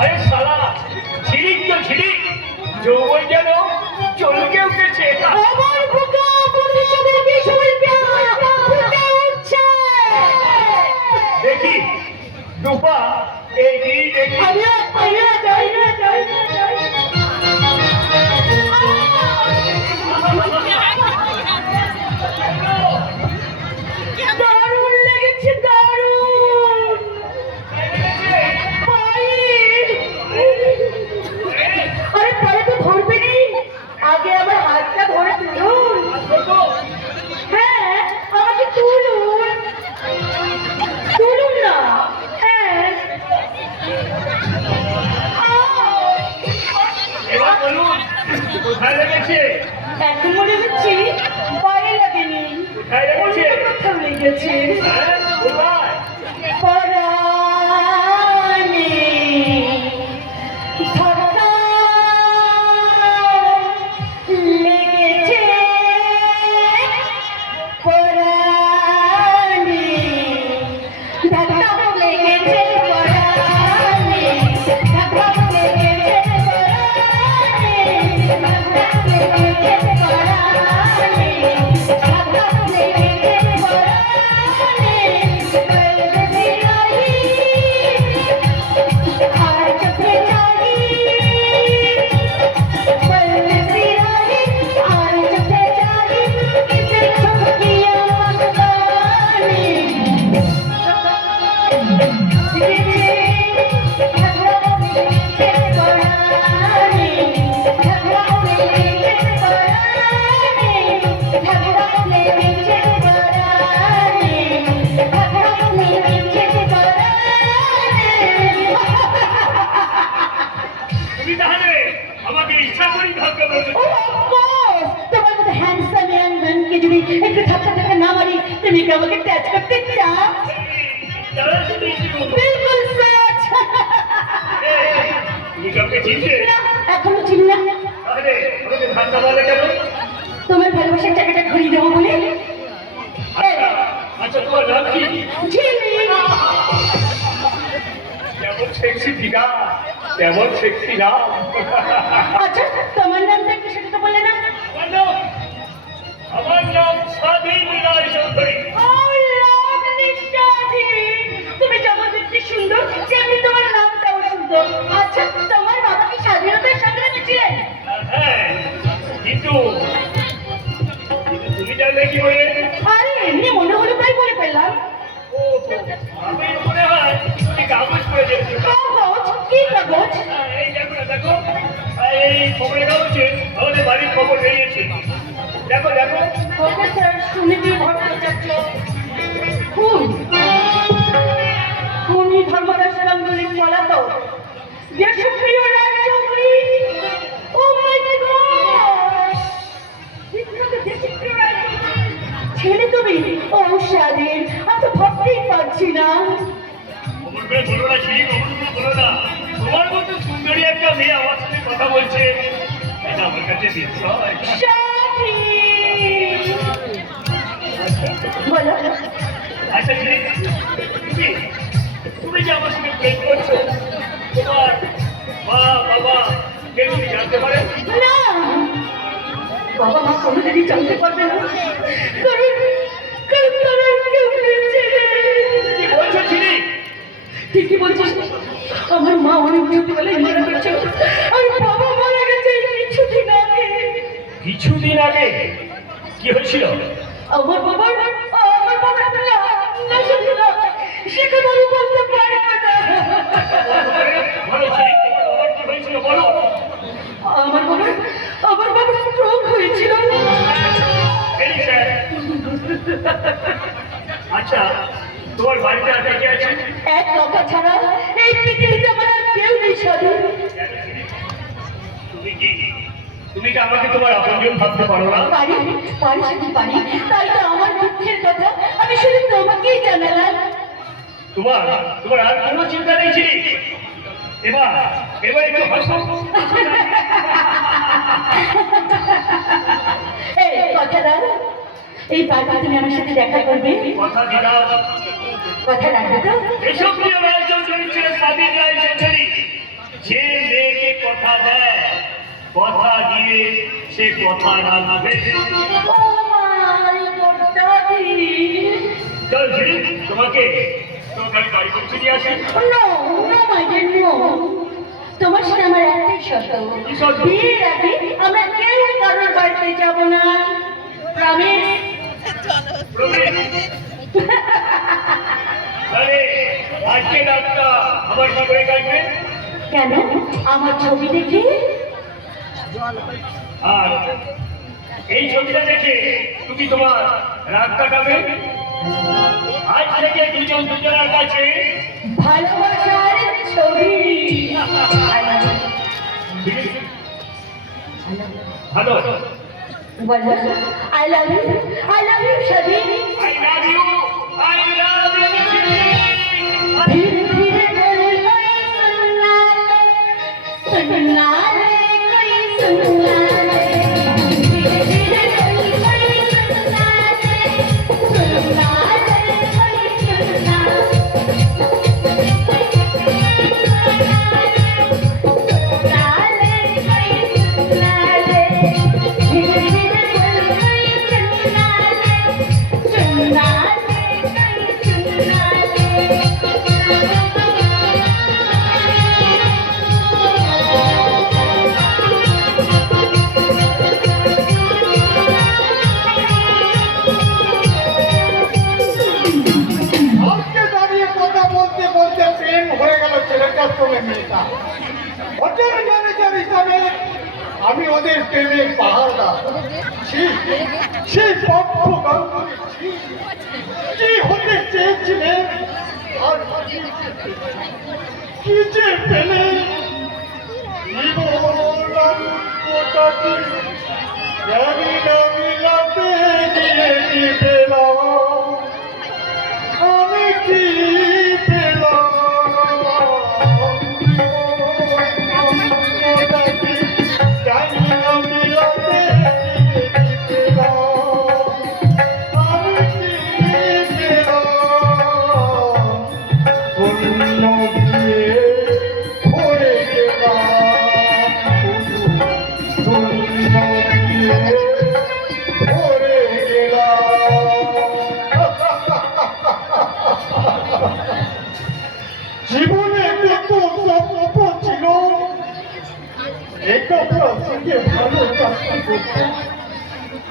আরে শালা ছিড়িক তো ছিড়িক, যৌবন যেন চলকে উঠেছে। আমার বুকে পুলিশের বিষয় ফুটে উঠছে। দেখি দুপা এই দেখি। দারুণ লেগেছে, দারুণ। আরে পরে তো ধরবে নি, আগে আমার হাতটা ধরে তুলুন। হ্যাঁ আমাকে তুলুন, তুলুন না। হ্যাঁ এবার বলুন কোথায় লেগেছে? এখন মনে হচ্ছে পায়ে লাগেনি, কোথায় লেগেছে? অন্য কোথাও লেগেছে। হ্যাঁ কোথায়? পরাণে ধাক্কা লেগেছে, পরাণে ধাক্কা লেগেছে, পরাণে ধাক্কা লেগেছে, পরাণে ধাক্কা লেগেছে, পরাণে ধাক্কা লেগেছে, পরাণে কি আমাকে টাচ করতে চাও? তারা শুধু ইচ্ছে করবো। বিলকুল সচ। তুমি কাউকে চিনতে? না, এখনো চিনি না। তাহলে আমাকে ধান্দা বলে কেন? তোমার ভালোবাসার টাকাটা ঘুরিয়ে দেবো বলে। আচ্ছা, আচ্ছা, তোমার নাম কি? ঝিলি। যেমন সেক্সি ফিগার তেমন সেক্সি নাম। আচ্ছা, তোমার নামটা কি সেটা তো বললে না? আমার নাম স্বাধীন রায় চৌধুরী। Oh, lovely স্বাধীন। তুমি যেমন দেখতে সুন্দর, তেমনি তোমার নামটাও সুন্দর। আচ্ছা, তোমার বাবা কি স্বাধীনতার সংগ্রামী ছিলেন? হ্যাঁ, কিন্তু তুমি জানলে কি করে? আরে এমনি মনে হলো তাই বলে ফেললাম। ও, আমি মনে হয় তুমি কাগজ করে দেখছো। কাগজ? কি কাগজ? এই দেখো না, দেখো, এই খবরের কাগজে আমাদের বাড়ির খবর বেরিয়েছে। দেখো দেখো। ওকে স্যার, সুনীতি ভট্টাচার্য খুন। খুনি ধর্মদাস গাঙ্গুলির পলাতক দেশপ্রিয় রায় চৌধুরী। ও মাই গড! বিখ্যাত দেশপ্রিয় রায় চৌধুরী। ছেলে তুমি? ও স্বাধীন, আমি তো ভাবতেই পারছি না। খবর করে বলো না, সেই খবর করে বলো না। তোমার মতো সুন্দরী একটা মেয়ে আমার সাথে কথা বলছে, এটা আমার কাছে বিস্ময়। স্বাধীন, বলো। আচ্ছা, তুমি তুমি যে আমার সঙ্গে প্রেম করছো, তোমার মা বাবা কেউ যদি জানতে পারে? না, বাবা মা কোনোদিনই জানতে পারবে না, কারণ কারণ তারা কেউ বেঁচে নেই। কি বলছো চিনি? ঠিকই বলছিস, আমার মা অনেক ছোটবেলায় মারা গেছে, আর বাবা মারা গেছে কিছুদিন আগে। কিছুদিন আগে কি হয়েছিল? আমার বাবার নেশা ছিল, সে কথা আমি বলতে পারবো না। ভালো চিনি, তোমার বাবার কি হয়েছিল বলো? আমার বাবার স্ট্রোক হয়েছিল। Very sad. আচ্ছা, তোমার বাড়িতে আর কে আছে? এক কথা ছাড়া এই পৃথিবীতে আমার আর কেউ নেই স্বাধীন। তুমি কি আমাকে তোমার আপনজন ভাবতে পারো না? পারি পারি শুধু পারি, তাই তো আমার দুঃখের কথা আমি শুধু তোমাকেই জানালাম। তোমার তোমার আর কোনো চিন্তা নেই চিনি? এবার এবার একটু হাসো। এই কথা দাও, এই পার্কে তুমি আমার সাথে দেখা করবে? কথা দিলাম। কথা রাখবে তো? এসব প্রিয় রায় চৌধুরী ছিল স্বাধীন রায় চৌধুরী। যে মেয়েকে কথা দেয়, কথা দিয়ে সে কথা রাখবে। ও মাই গড স্বাধীন। চল ঝিলি, তোমাকে আমি বাড়ি পৌঁছে দিয়ে আসি। No no my dear no, তোমার সাথে আমার একটাই শর্ত, বিয়ের আগে আমরা কেউ কারোর বাড়িতে যাব না। প্রমিস? আরে আজকে রাতটা আমার কি করে কাটবে? কেন, আমার ছবি দেখে? আর এই ছবিটা দেখে তুমি তোমার রাত কাটাবে। আজ থেকে দুজন দুজনের কাছে ভালোবাসার ছবি। ভালো। বলো আই লাভ ইউ স্বাধীন। I love you. I love you. धीरे धीरे बोल कोई सुनना ले कोई सुनना ले, धीरे धीरे बोल कोई सुनना ले कोई सुनना। আজকে দাঁড়িয়ে কথা বলতে বলতে প্রেম হয়ে গেল ছেলেটার সঙ্গে মেয়েটা। হোটেল ম্যানেজার হিসাবে আমি ওদের প্রেমের পাহাড়দার। সেই পক্ষ গাঙ্গুলি কি হতে চেয়েছিলেন আর কি যে পেলে, জীবন কোটাকে জানি না মিলাতে গিয়ে কি পেলাম।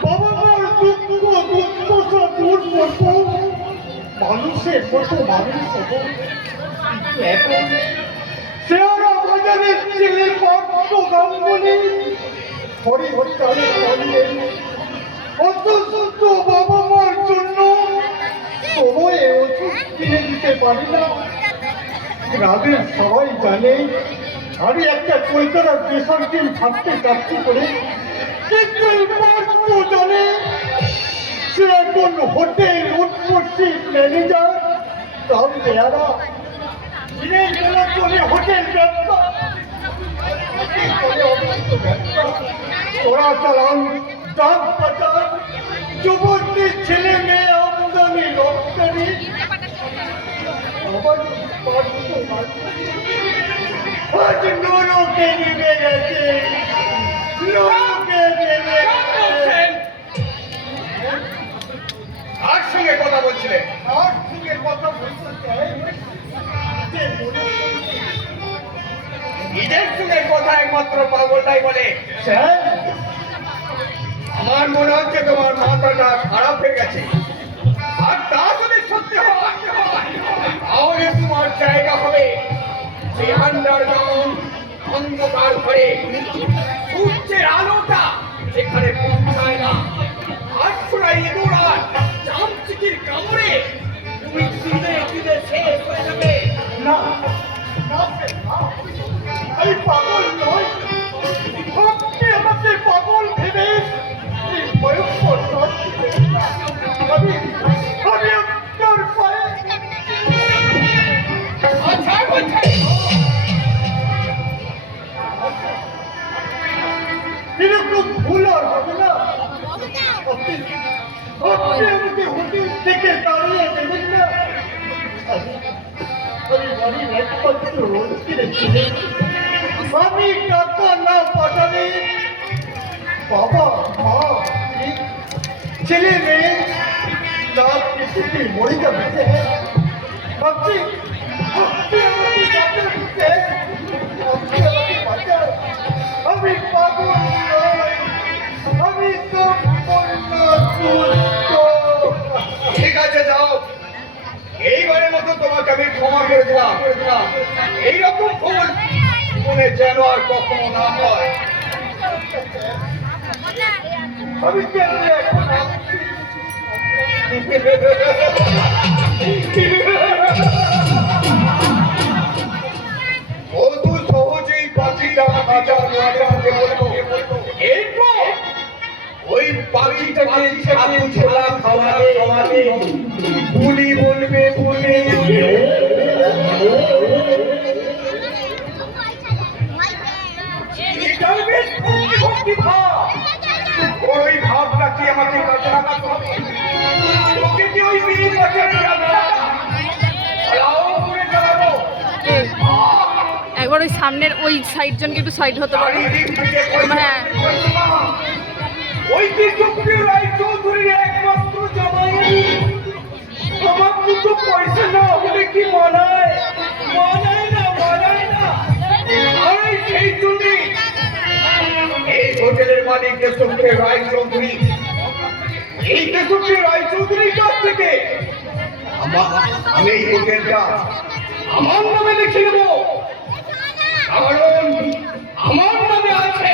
বাবা মার দুঃখ দুর্দশা দূর করবো, মানুষের মতো মানুষ হবো। কিন্তু এখন শেয়ারা বাজারের ছেলে পাত্র গাঙ্গুলি হরি হরি চালে চালিয়ে অসুস্থ বাবা মার জন্য সময়ে ওষুধ কিনে দিতে পারি না। গ্রামের সবাই জানে আমি একটা কলকাতার বেসরকারি ছাত্রে চাকরি করে, কিন্তু এই পাত্র জানে সে এখন হোটেল উৎপত্তির ম্যানেজার। সব বেয়ারা দিনের বেলা চলে হোটেল ব্যবসা, চোরাচালান, ডাক পাচার, যুবতীর ছেলে মেয়ে আমদানি রপ্তানি। আবার আজ নুরুকে নিবে গেছে, নুরুকে নেবে গেছে। আর সঙ্গে কথা বলছিলেন? আর সঙ্গে কথা বলতে চাই যে নিজের সঙ্গে কথা একমাত্র পাগলটাই বলে। স্যার, আমার মনে হচ্ছে তোমার মাথাটা খারাপ হয়ে গেছে। আর তা যদি সত্যি হয় তাহলে তোমার জায়গা হবে সেখানটার যেমন অন্ধকার ঘরে সূর্যের আলোটা সেখানে পৌঁছায় না। আর ছড়াই ইঁদুর আর চামচিকির কামড়ে তুমি চিনে চিনে শেষ হয়ে যাবে। না না স্যার, না। আমি পাগল নই, আপনি আমাকে পাগল ভেবে এই ভয়ঙ্কর শাস্তি দেবেন না। আমি আপনার পায়ে আচ্ছা বলছে এরকম ভুল আর হবে না। আপনি আমাকে হোটেল থেকে দাঁড়িয়ে দেবেন না। আমি বাড়ির একমাত্র রোজকে ছিলেন, আমি টাকা না পাঠালে বাবা মা ছেলে মেয়ে তার কিছুতেই মরে যাবে। আপনি আমাকে বাঁচান, আপনি আমাকে বাঁচান। আমি পাগল নই, আমি সম্পূর্ণ সুস্থ। ঠিক আছে যাও, এইবারের মতো তোমাকে আমি ক্ষমা করে দিলাম। এইরকম ভুল জীবনে যেন আর কখনো না হয়। আমি কেন এখন আসছি? অত সহজেই পাখিটা বাঁচার রাজাকে বলবো। এরপর ওই পাখিটাকে ছাতু ছোলা খাওয়ালে বুলি বলবে বুলি। এটাই বেশ ভক্তি ভাব। ওই ভাবটা কি আমাকে কাজে লাগাতে হবে? ওকে কি ওই বিড়ি বাজারের রাস্তাটা ফলাও করে চালাবো? একবার ওই সামনের ওই সাইড জনকে একটু সাইড হতে পারে। হ্যাঁ। ওই যে সুপ্রিয় রায় চৌধুরীর একমাত্র জামাই, আমার দুটো পয়সা না হলে কি মানায়? মানায় না, মানায় না। আর সেই চুরি এই হোটেলের মালিক সুপ্রিয় রায় চৌধুরী, এই সুপ্রিয় রায় চৌধুরীর কাছ থেকে আমি এই হোটেলটা আমার নামে লিখে নেব, কারণ আমার নামে আছে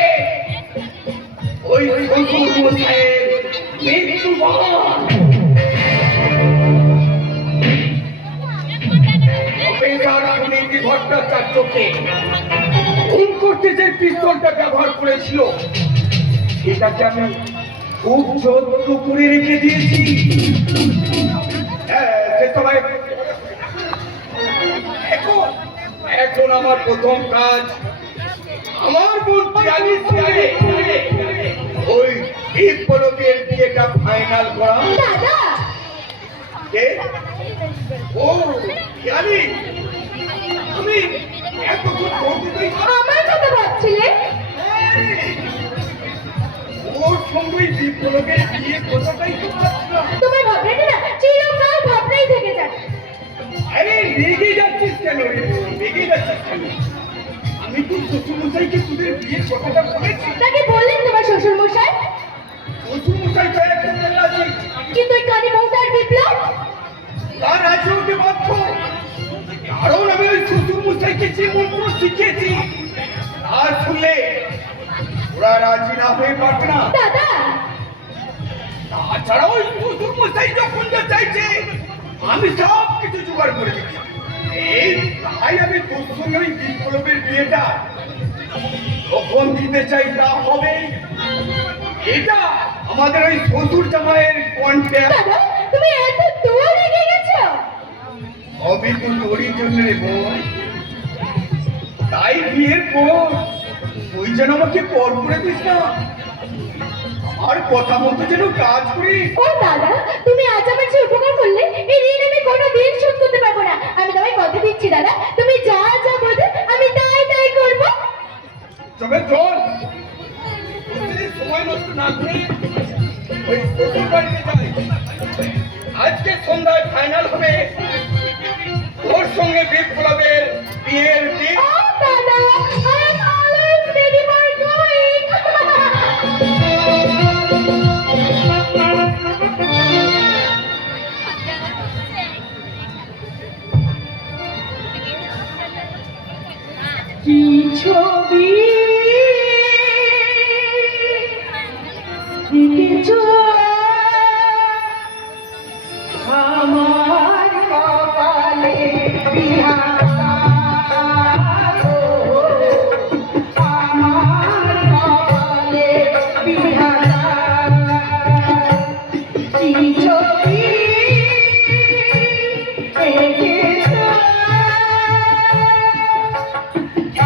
ওই শ্বশুর মশাইয়ের মৃত্যুবান। অপেক্ষার সুনীতি ভট্টাচার্যকে খুন করতে যে পিস্তলটা ব্যবহার করেছিল সেটাকে আমি খুব যত্ন করে রেখে দিয়েছি। হ্যাঁ, সে সময় এখন আমার প্রথম কাজ আমার বোন পিয়ালির সঙ্গে ওই বিপ্লবের বিয়েটা ফাইনাল করা। দাদা, কে? ও পিয়ালি, তুমি এতক্ষণ বলতে আমার কথা ভাবছিলে? ওর সঙ্গে বিপ্লবের বিয়ে কথাটাই তো ভাবছিলাম। তোমার ভাবনাটা না চিরকাল ভাবনাই থেকে যাবে। আরে রেগে যাচ্ছিস কেন? রেগে যাচ্ছিস কেন? আমি আমি তো শ্বশুরমশাইকে তোদের বিয়ের কথাটা বলেছি। তাকে বললেন তোমার শ্বশুর মশাই? শ্বশুরমশাই তো একদম রাজি। কিন্তু ওই কালী মমতার বিপ্লব তার রাজি হতে বাধ্য। কারণ আমি ওই শ্বশুরমশাইকে যে মন্ত্র শিখিয়েছি আর শুনলে ওরা রাজি না হয়ে পারবে না। দাদা, তাছাড়া ওই শ্বশুরমশাই যখন যা চাইছে আমি সব কিছু জোগাড় করে দিচ্ছি। এই তাই আমি তোর সঙ্গে ওই বিপ্লবের বিয়েটা যখন দিতে চাই তা হবে। এটা আমাদের ওই শ্বশুর জামাইয়ের কন্ট্যাক্ট। দাদা তুমি এত দূর এগিয়ে গেছো? সবই তো তোরই জন্য রে বোন। তাই বিয়ের পর ওই যেন আমাকে পর করে দিস না, আর কথা মতো যেন কাজ করি। ও দাদা, তুমি আজ আমার যে উপকার করলে এই ঋণ আমি কোনোদিন শোধ করতে পারবো না। আমি তোমায় কথা দিচ্ছি দাদা, তুমি যা যা বলবে আমি তাই করবো। তবে চল প্রতিদিন সময় নষ্ট না করে ওই শ্বশুর বাড়িতে যাই। আজকে সন্ধ্যায় ফাইনাল হবে ওর সঙ্গে বিপ্লবের বিয়ের দিন। ও দাদা, I am always ready for going. কি ছবি দেখেছো আমার কপালে বিধাতা গো, আমার কপালে বিধাতা। কি ছবি দেখেছো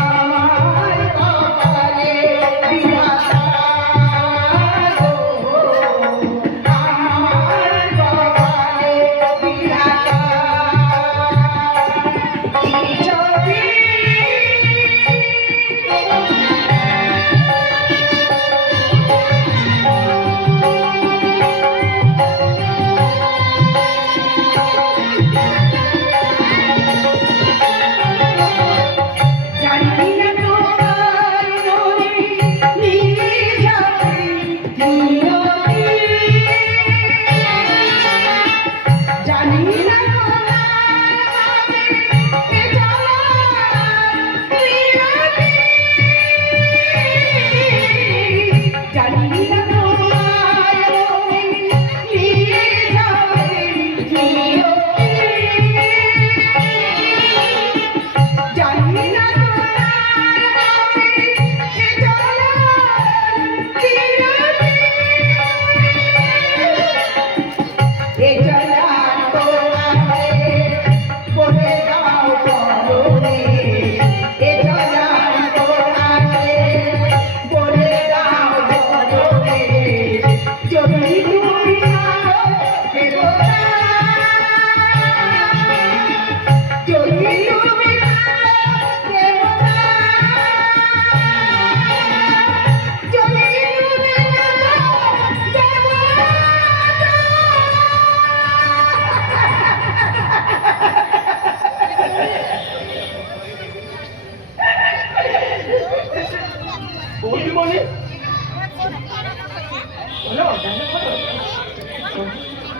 আমার কপালে বিধাতা গো, আমার কপালে বিধাতা। কি ছবি জানি না তোমার নয় নিয়ে যাবে নিয়তি, জানি না তোমার এ যাওয়ার নিয়তি, জানি না তোমার নয় নিয়ে যাবে নিয়তি, জানি না এ জলার তোমারে বলে দাও চরণে, এ জলার তোমারে বলে দাও চরণে, যদি তুমি নাও দেবতা, যদি তুমি নাও দেবতা, যদি তুমি নাও দেবতা। বৌদিমণি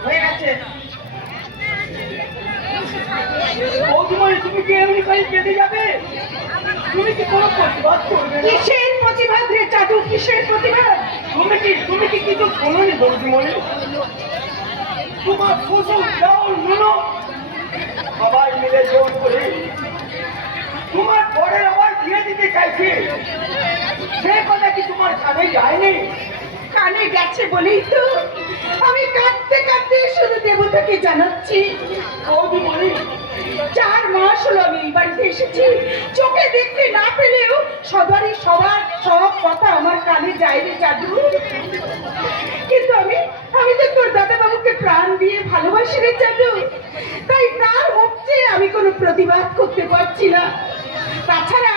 হয়ে গেছে। বৌদিমণি তুমি কি এমনি করে কেটে যাবে? তুমি কি কোনো প্রতিবাদ করবে না? কিসের প্রতিবাদ রে চাটু, কিসের প্রতিবাদ? তুমি কি কিছু শোনোনি বৌদিমণি? তোমার শ্বশুর চাউল নুনো সবাই মিলে জোর করে তোমার পরের আবার বিয়ে দিতে চাইছে, সে কথা কি তোমার কানে যায়নি? কানে গেছে বলেই তো আমি কাঁদতে কাঁদতে শুধু দেবতাকে জানাচ্ছি। বৌদিমণি 4 মাস হলো আমি এই বাড়িতে এসেছি, চোখে দেখতে না পেলেও সবারই সবার সব কথা আমার কানে যায় রে জাদু। কিন্তু আমি তো তোর দাদা বাবুকে প্রাণ দিয়ে ভালোবাসি রে জাদু, তাই তার হচ্ছে আমি কোনো প্রতিবাদ করতে পারছি না। তাছাড়া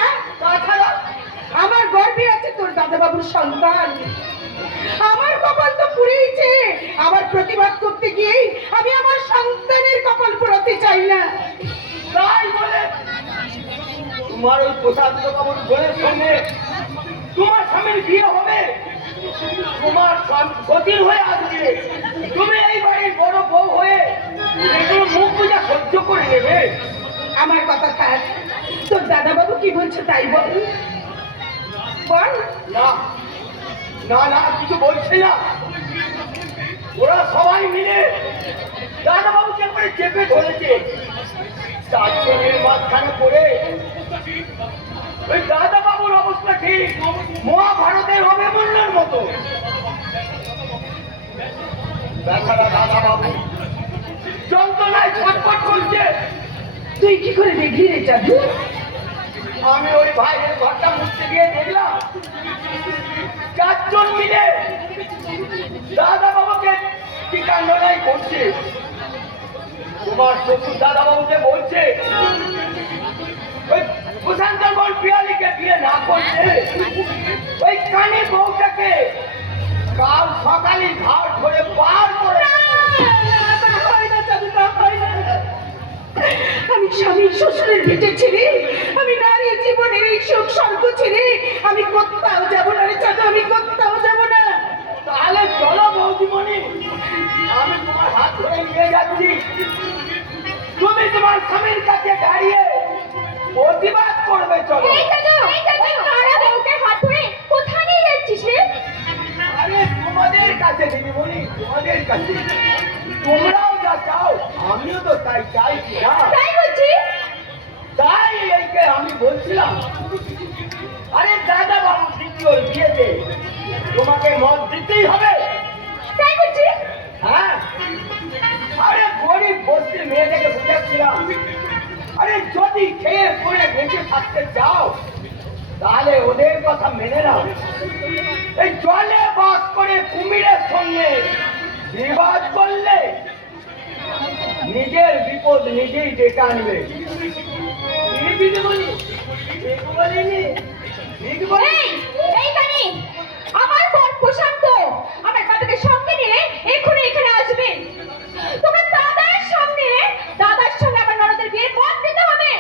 আমার গর্বে আছে তোর দাদা বাবুর সন্তান। আমার কপাল তো পুড়েইছে, আমার প্রতিবাদ করতে গিয়েই আমি আমার সন্তানের কপাল পোড়াতে চাই না। তাই বলে তোমার ওই প্রসাদ বাবুর বোনের সঙ্গে তোমার স্বামীর বিয়ে হবে, তোমার গতির হয়ে আসবে, তুমি এই বাড়ির বড় বউ হয়ে এগুলো মুখ পূজা সহ্য করে নেবে? আমার কথা কাজ, তোর দাদা বাবু কি বলছে তাই বল। বল। না না না, কিছু বলছে না। ওরা সবাই মিলে দাদা বাবুকে একবারে চেপে ধরেছে, চারজনের মাঝখানে পড়ে ওই দাদা বাবুর অবস্থা ঠিক মহাভারতের অভিমন্যুর মতো। বেচারা দাদা বাবু যন্ত্রণায় ছটফট করছে। তুই কি করে দেখলি রে চাঁদু? আমি ওই ভাইয়ের ঘরটা মুছতে গিয়ে দেখলাম চারজন মিলে দাদা বাবুকে কি কাণ্ডনাই করছে। তোমার শ্বশুর দাদা বাবুকে বলছে ওই প্রশান্ত বল পিয়ালিকে বিয়ে না করছে, ওই কানে বউটাকে কাল সকালে ঘাট ধরে পার করে। আমি স্বামী শ্বশুরের ভিটে ছেড়ে, আমি নারীর জীবনের এই সুখ স্বর্গ ছেড়ে আমি কোথাও যাবো না রে চাঁদু, আমি কোথাও যাবো না। তাহলে চলো বৌদিমণি, আমি তোমার হাত ধরে নিয়ে যাচ্ছি, তুমি তোমার স্বামীর কাছে দাঁড়িয়ে প্রতিবাদ করবে। চলো। কোথায় নিয়ে যাচ্ছিস রে? আরে তোমাদের কাছে দিদিমণি, তোমাদের কাছে। তোমরাও যা চাও আমিও তো তাই চাইছি না? তাই বলছি। তাই এইকে আমি বলছিলাম, আরে দাদা বাবু দ্বিতীয় বিয়েতে তোমাকে মত দিতেই হবে। তাই বলছি। হ্যাঁ, আরে গরিব বস্তি মেয়েটাকে বুঝাচ্ছিলাম, আরে যদি খেয়ে পড়ে বেঁচে থাকতে চাও তাহলে ওদের কথা মেনে নাও। এই জলে বাস করে কুমিরের সঙ্গে বিবাদ করলে নিজের বিপদ নিজেই ডেকে আনবে। ঠিক বলি, ঠিক বলিনি? ঠিক বলি? এইখানে আমার বর প্রশান্ত আমার বাবাকে সঙ্গে নিয়ে এক্ষুনি এখানে আসবে। তোমার দাদার সঙ্গে আমার ননদের বিয়ের পথ দিতে হবে।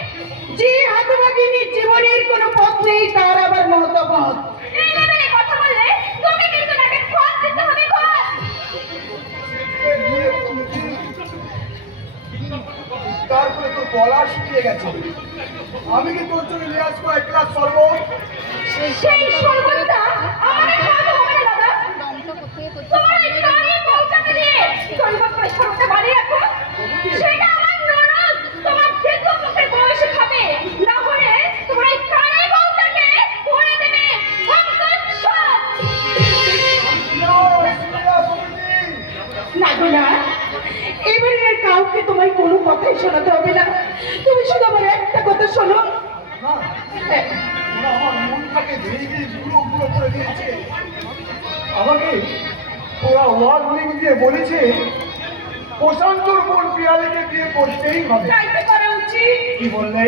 যে হতভাগিনীর জীবনের কোনো পথ নেই তার আবার মহতপথ। এইভাবে কথা বললে তুমি কিন্তু তাকে পথ দিতে হবে। পথ তারপরে তো গলা শুকিয়ে গেছে, আমি কি তোর জন্য নিয়ে আসবো এক গ্লাস শরবত? সেই সর্বদা আমার খাওয়াতে হবে না দাদা। তোমার এই কানের বউটাকে দিয়ে শরবত করে শরবতটা বানিয়ে রাখো, সেটা আমার ননদ তোমার দেখো মুখের বয়সে খাবে, না হলে তোমার এই কানের বউটাকে ভরে দেবে অন্তঃসৎ। না গো না, এবারে আর কাউকে তোমায় কোনো কথাই শোনাতে হবে না। তুমি শুধু আমার একটা কথা শোনো। না, ওরা আমার মনটাকে ভেঙে গুঁড়ো গুঁড়ো করে দিয়েছে। আমাকে ওরা ওয়ার্নিং দিয়ে বলেছে প্রশান্তর বোন পিয়ালিকে বিয়ে করতেই হবে। তাই তো করা উচিত। কি বললে?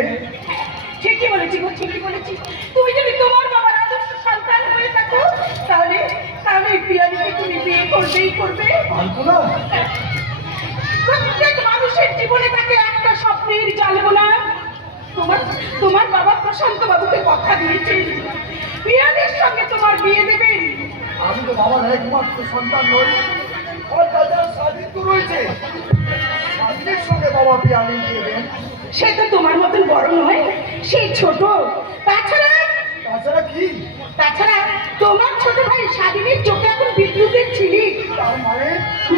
ঠিকই বলেছি গো, ঠিকই বলেছি। তুমি যদি তোমার বাবার আদর্শ সন্তান হয়ে থাকো তাহলে তাহলে এই পিয়ালিকে তুমি বিয়ে করবেই করবে। আনবো না? প্রত্যেক মানুষের জীবনে থাকে একটা স্বপ্নের জালবোনা। তোমার বাবা প্রশান্ত বাবুকে কথা দিয়েছেন পিয়ালির সঙ্গে তোমার বিয়ে দেবেন। আমি তো বাবার একমাত্র সন্তান নই, আমার দাদা স্বাধীন তো রয়েছে, স্বাধীনের সঙ্গে বাবা পিয়ালি দিয়ে দেন। সে তো তোমার মতন বড় নয়, সেই ছোট। তাছাড়া তাছাড়া কি? তোমার ছোট ভাই স্বাধীনের চোখে এখন বিদ্যুতের ঝিলিক। তার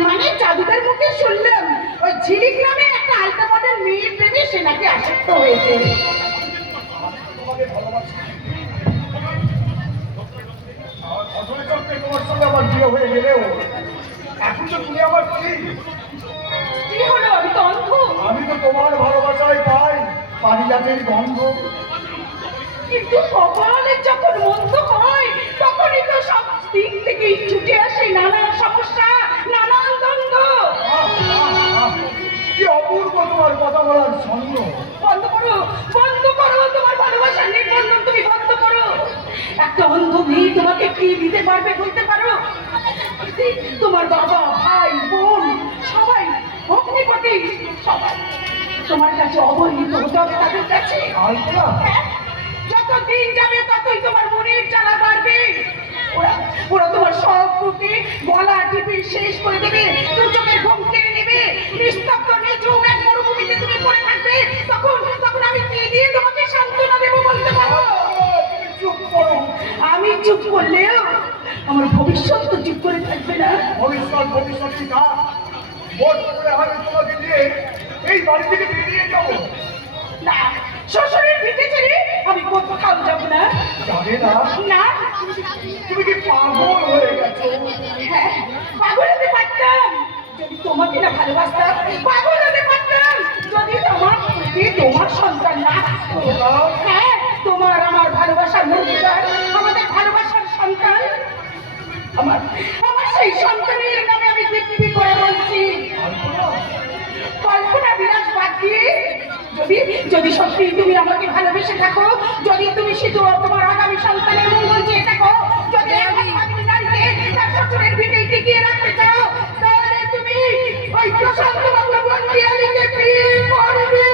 মানে চাঁদুদার মুখে শুনলাম ওই ঝিলিক নামে একটা আলটা মডেল মেয়ের প্রেমে সে নাকি আসক্ত হয়েছে। তোমাকে ভালোবাসি, আর অচলে চক্রে তোমার সঙ্গে আমার বিয়ে হয়ে গেলেও এখন তো তুমি আমার স্ত্রী। কি হলো, আমি তো অন্ধ? আমি তো তোমার ভালোবাসায় পাই পারিজাতের গন্ধ। কিন্তু কপালে যখন মন্দ হয় তখনই তো সব দিক থেকে ছুটে আসে নানান সমস্যা, নানান দ্বন্দ্ব। আহ, আহ, আহ, কি অপূর্ব তোমার কথা বলার ছন্দ। বন্ধ করো, বন্ধ করো, তোমার ভালোবাসার নির্বন্ধন তুমি বন্ধ করো। একটা অন্ধ মেয়ে তোমাকে কি দিতে পারবে বলতে পারো? তোমার বাবা, ভাই, বোন সবাই ভগ্নিপতি, সবাই তোমার কাছে অবহেলিত হতে হবে তাদের কাছে। আলপনা, যত দিন যাবে ততই তোমার মনের জ্বালা বাড়বে। ওরা ওরা তোমার সব রূপে গলা টিপে শেষ করে দেবে, দু চোখের ঘুম কেড়ে নেবে, নিস্তব্ধ নিঝুম এক মরুভূমিতে তুমি পড়ে থাকবে। তখন তখন আমি কি দিয়ে তোমাকে সান্ত্বনা দেবো বলতে পারো? তুমি চুপ করো। আমি চুপ করলেও আমার ভবিষ্যৎ তো চুপ করে থাকবে না। ভবিষ্যৎ না ভোট করে আমি তোমাকে নিয়ে এই বাড়ি থেকে বেরিয়ে যাবো। না, শ্বশুরের ভিটে ছেড়ে আমি কোথাও যাব না। জানে না না, তুমি কি পাগল হয়ে গেছো? হ্যাঁ, পাগল হতে পারতাম যদি তোমাকে না ভালোবাসতাম। পাগল হতে পারতাম যদি তোমার প্রতি তোমার সন্তান না থাকতো। হ্যাঁ, তোমার আমার ভালোবাসার মূর্তিকার, আমাদের ভালোবাসার সন্তান। আমার আমার সেই সন্তানের নামে আমি দিব্যি করে বলছি, কল্পনা বিলাস বাদ দিয়ে যদি যদি সত্যি তুমি আমাকে ভালোবেসে থাকো, যদি তুমি শুধু তোমার আগামী সন্তানের মঙ্গল চেয়ে থাকো, যদি একজন স্বাধীন নারীকে তার শ্বশুরের ভিটে টিকিয়ে রাখতে চাও, তাহলে তুমি ওই প্রশান্ত বাংলা বন্দিয়ালিকে বিয়ে করবে।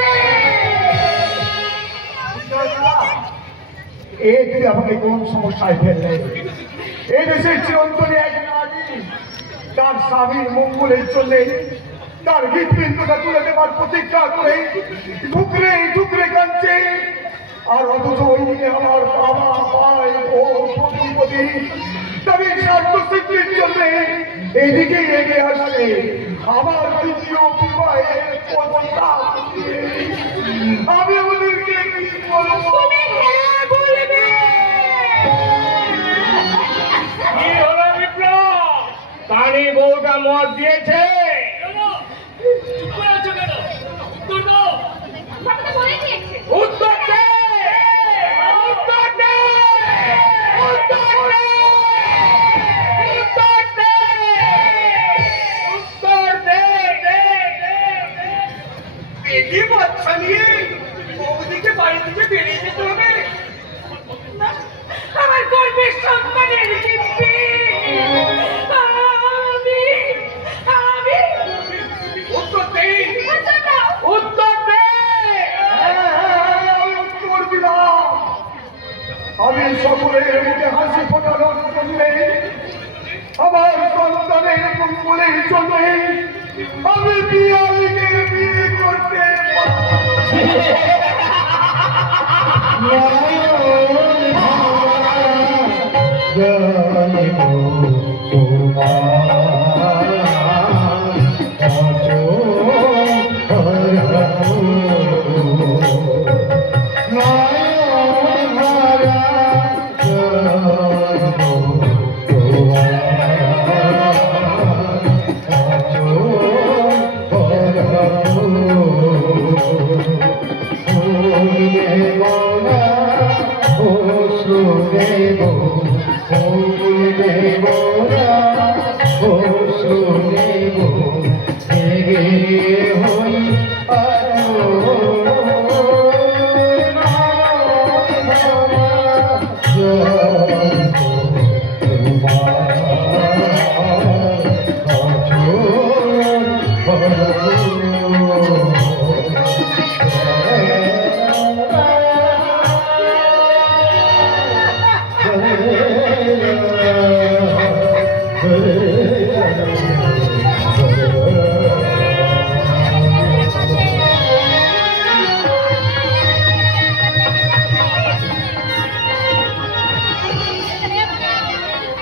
এ যদি আমাকে কোন সমস্যায় ফেললে, এই দেশের চিরন্তনী এক নারী তার স্বামীর মঙ্গলের জন্য তার হৃৎপিণ্ডটা তুলে দেওয়ার প্রতিজ্ঞা করে ঠুকরে ঠুকরে কাঁদছে, আর অথচ ওইদিকে আমার বাবা ভাই ও প্রতিপতি তাদের স্বার্থ সিদ্ধির জন্য এদিকে এগিয়ে আসছে আমার দ্বিতীয় বিবাহের প্রবণতা। আমি ওদেরকে কি বলবো? তুমি হ্যাঁ বলবে। কি হলো বিপ্লব? কানে বউটা মত দিয়েছে। বাবা তো বলে দিয়েছে। উত্তর দে! উত্তর দে! উত্তর দে! উত্তর দে! উত্তর দে! পেটে বাচ্চা নিয়ে বৌদিকে বাড়ি থেকে বেরিয়ে যেতে হবে। না, আমার গর্বের সন্তানের দিব্যি। আমি উত্তর দে। আচ্ছা না, উত্তর দে! আমি উত্তর দিলাম। আমি সকলের মুখে হাসি ফোটানোর জন্য, আমার সন্তানের মঙ্গলের জন্য আমি পিয়ালিকে বিয়ে করতে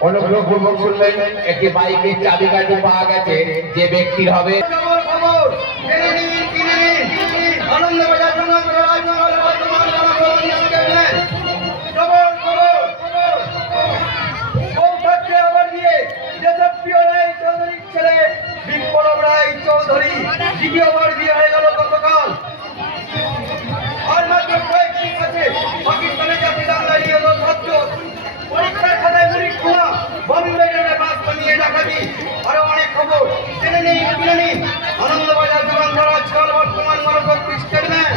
অনুগ্রহপূর্বক শুনলেন, একটি বাইকের চাবিকাঠি পাওয়া গেছে, যে ব্যক্তির হবে আনন্দবাজার আবার দিয়ে দেশপ্রিয় রায় চৌধুরীর ছেলে বিপ্লব রায় চৌধুরী দ্বিতীয়বার বিয়ে হয়ে গেল গতকাল। আর মাত্র কয়েকদিন আছে পাকিস্তানের জাতি দাঙ্গারি হলো ছাত্র পরীক্ষার খাতায় পরীক্ষা বম্বে বাস বানিয়ে ডাকাতি আরো অনেক খবর জেনে নেই কিনে নিন। আনন্দবাজার দোকানদার আজকাল বর্তমান মানবর স্টেটমেন্ট।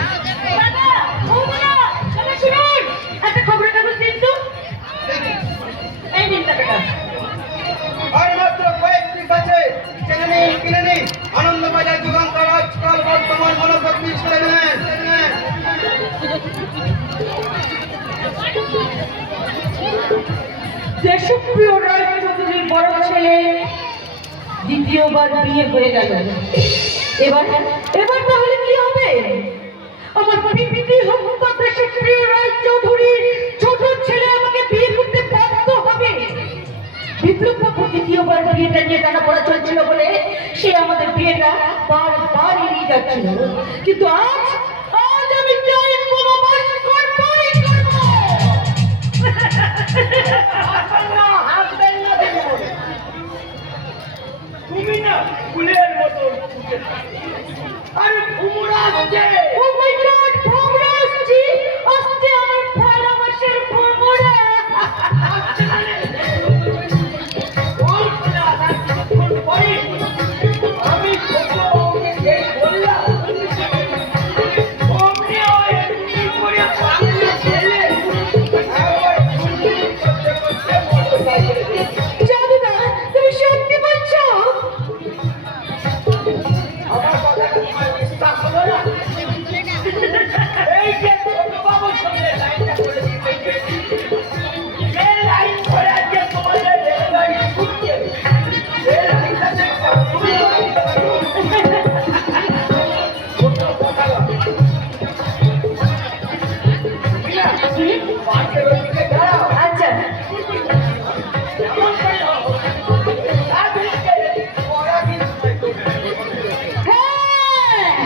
দাদা, ও দাদা, দাদা শুনুন, একটা খবরের কাগজ দিন তো। এই নিন টাকাটা। আর মাত্র কয়েকদিন আছে জেনে নেই কিনে নিন। আনন্দবাজার দোকানদার আজকাল বর্তমান মানবর স্টেটমেন্ট। দেশপ্রিয় রায়চৌধুরীর বড় ছেলে দ্বিতীয়বার বিয়ে হয়ে গেল। এবার এবার তাহলে কি হবে? আমার পিপিটি হত্যা দেশপ্রিয় রায়চৌধুরীর ছোট ছেলে আমাকে বিয়ে করতে বাধ্য হবে। বিপ্লব বাবু দ্বিতীয়বার বিয়েটা নিয়ে টানা পড়া চলছিল বলে সে আমাদের বিয়েটা বারবার এড়িয়ে যাচ্ছিল, কিন্তু আজ আজ আমি চাই বনবাস করবই করব। তুমি না ফুলের মতো ফুটে থাকো। আরে ভুমরা আসছে। ও মাই গড, ভোমরা আসছে, আসছে আমার ভালোবাসার ভোমরা। আমি ছোট বউকে যে বললাম অমনি ওই এমনি করে পাগলা ছেলে আমার ফুলফুল করতে করতে মোটরসাইকেলে গেছে। জাদুদা, তুমি সত্যি বলছো? আমার কথাটা তোমার বিশ্বাস হলো না? এই যে ছোট বাবুর সঙ্গে লাইনটা করে দিতে এই লাইন করে আজকে তোমাদের রেলগাড়ি ছুটছে। এই লাইনটাতে ছোট কথা না। মিনা, পাশের ওদিকে দাঁড়াও। আচ্ছা, এমন করে হও। তাদেরকে পড়া কিন্তু হ্যাঁ,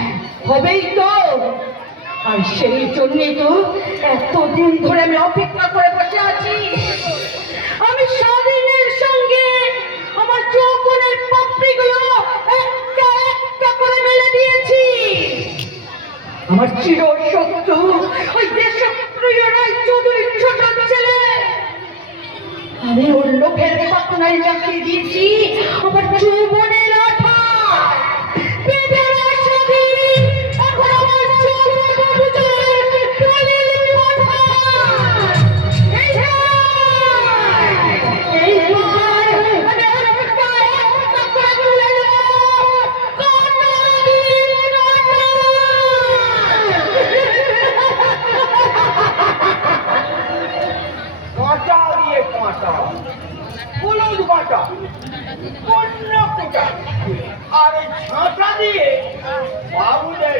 হবেই তো। আর সেই জন্যই তো এতদিন ধরে আমি অপেক্ষা করে বসে আছি। আমি স্বাধীনের সঙ্গে আমার যৌবনের পাপড়িগুলো একটা একটা করে মেলে দিয়েছি। আমার চির শত্রু ওই দেশপ্রিয় রায়চৌধুরীর ছোট ছেলে, আমি ওর লোভের পাতনায় রাখিয়ে দিয়েছি আমার যৌবনের আঠা। পেটের স্বাধীন এখন আমার যৌবন বুঝের দলিল কথা। এই এইবার আমি ওর গায়ে একটা করে তুলে নেব। কাটা দিন কাঁটা দিয়ে কাঁটা, হলুদ কাঁটা, অন্য কাঁটা, আর এই ঝাঁটা দিয়ে বাবুদের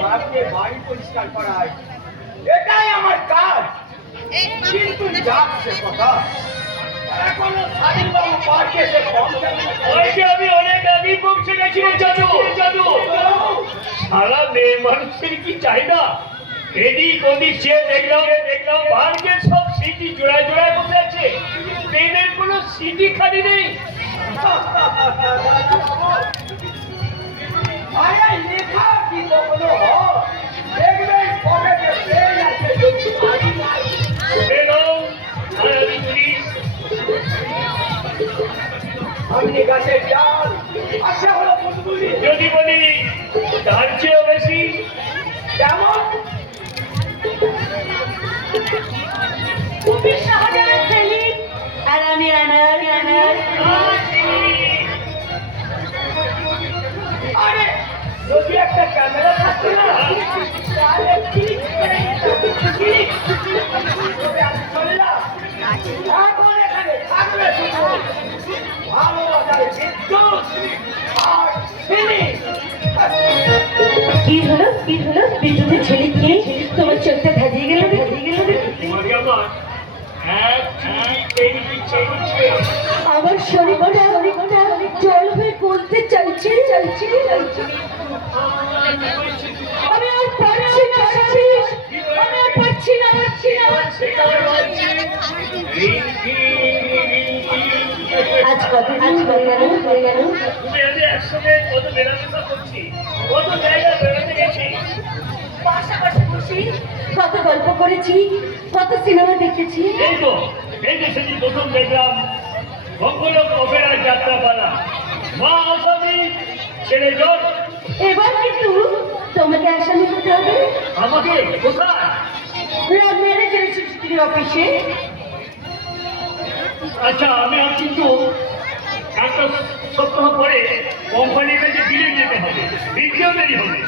বাবুকে বাড়ি পরিষ্কার করা হয়। এটাই আমার কাজ। কিন্তু যাচ্ছে কথা এখনো স্বাধীন বাবু পার্কে এসে আমি অনেক আগেই পৌঁছে গেছি জাদু জাদু। সারা মেয়ে মানুষের কি চাহিদা, এদিক ওদিক চেয়ে দেখলাম পার্কের সব সিটি জোড়ায় জোড়ায় বসে আছে, ট্রেনের কোনো সিটি খালি নেই। আরে লেখা কি কখনো হয়? দেখবেন পকেটে পেন আছে, যদি বাড়ি নাই। আর আমি পুলিশ, আমি গাছের ডাল, আশা হলো বুলবুলি। যদি বলি তার চেয়েও বেশি কেমন? তুমি শাহজাহান সেলিম আর আমি আনার। আরে যদি একটা ক্যামেরা থাকতো না তাহলে ক্লিক করে ক্লিক আমি চললাম। এখন এখানে থাকবে শুধু ভালোবাসার বিদ্যুৎ আর ছিলি। কি হলো কি হলো? বিদ্যুতের ছেলে কি তোমার চোখটা ধাঁধিয়ে গেল আমার আমার শরীরটা জল হয়ে গলতে চাইছে। আমি আর পারছি না, আমি আর পারছি না। আজ কতদিন হয়ে গেল একসঙ্গে কত মেলামেশা করছি, কত জায়গায় বেড়াতে গেছি, পাশাপাশি বসি কত গল্প করেছি, কত সিনেমা দেখেছি। এই তো সেদিন প্রথম দেখলাম মঙ্গলক অপেরার যাত্রাপালা, মা আসামি ছেলে জন। এবার কিন্তু তোমাকে আসামি হতে হবে। আমাকে কোথায়? ম্যানেজারের স্ত্রী অফিসে। আচ্ছা আমি কিন্তু একটা সপ্তাহ পরে কোম্পানির কাছে বিলে যেতে হবে, বিক্রিও দেরি হবে।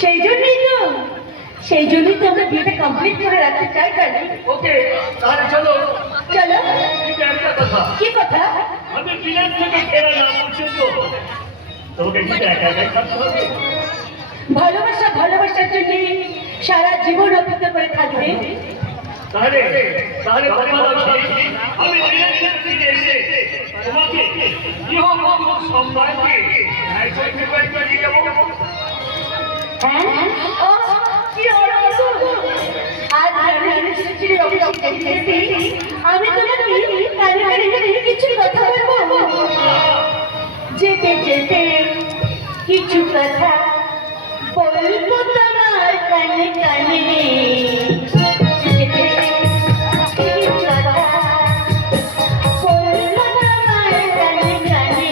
সেই জন্যই তো আমরা বিয়েটা কমপ্লিট করে রাখতে চাই। ওকে তাহলে চলো চলো। কিন্তু একটা কথা কি কথা? আমি বিলেত থেকে ফেরা না পর্যন্ত তোমাকে কিন্তু একা একাই থাকতে হবে। ভালোবাসার জন্য সারা জীবন অপেক্ষা করে থাকবে। তাহলে তাহলে আমি বিলেত থেকে ফিরে এসে তোমাকে গৃহবধূ সম্মানকে নিয়ে যাবো। হ্যাঁ? ও, কি আনন্দ! আজ রানী সৃষ্টির অভিষেক দেখতে আমি তোমাকে কানে কানে কিছু কথা বলবো। যেতে যেতে কিছু কথা বলবো তোমার কানে কানে। যেতে কিছু কথা বলবো তোমার কানে কানে।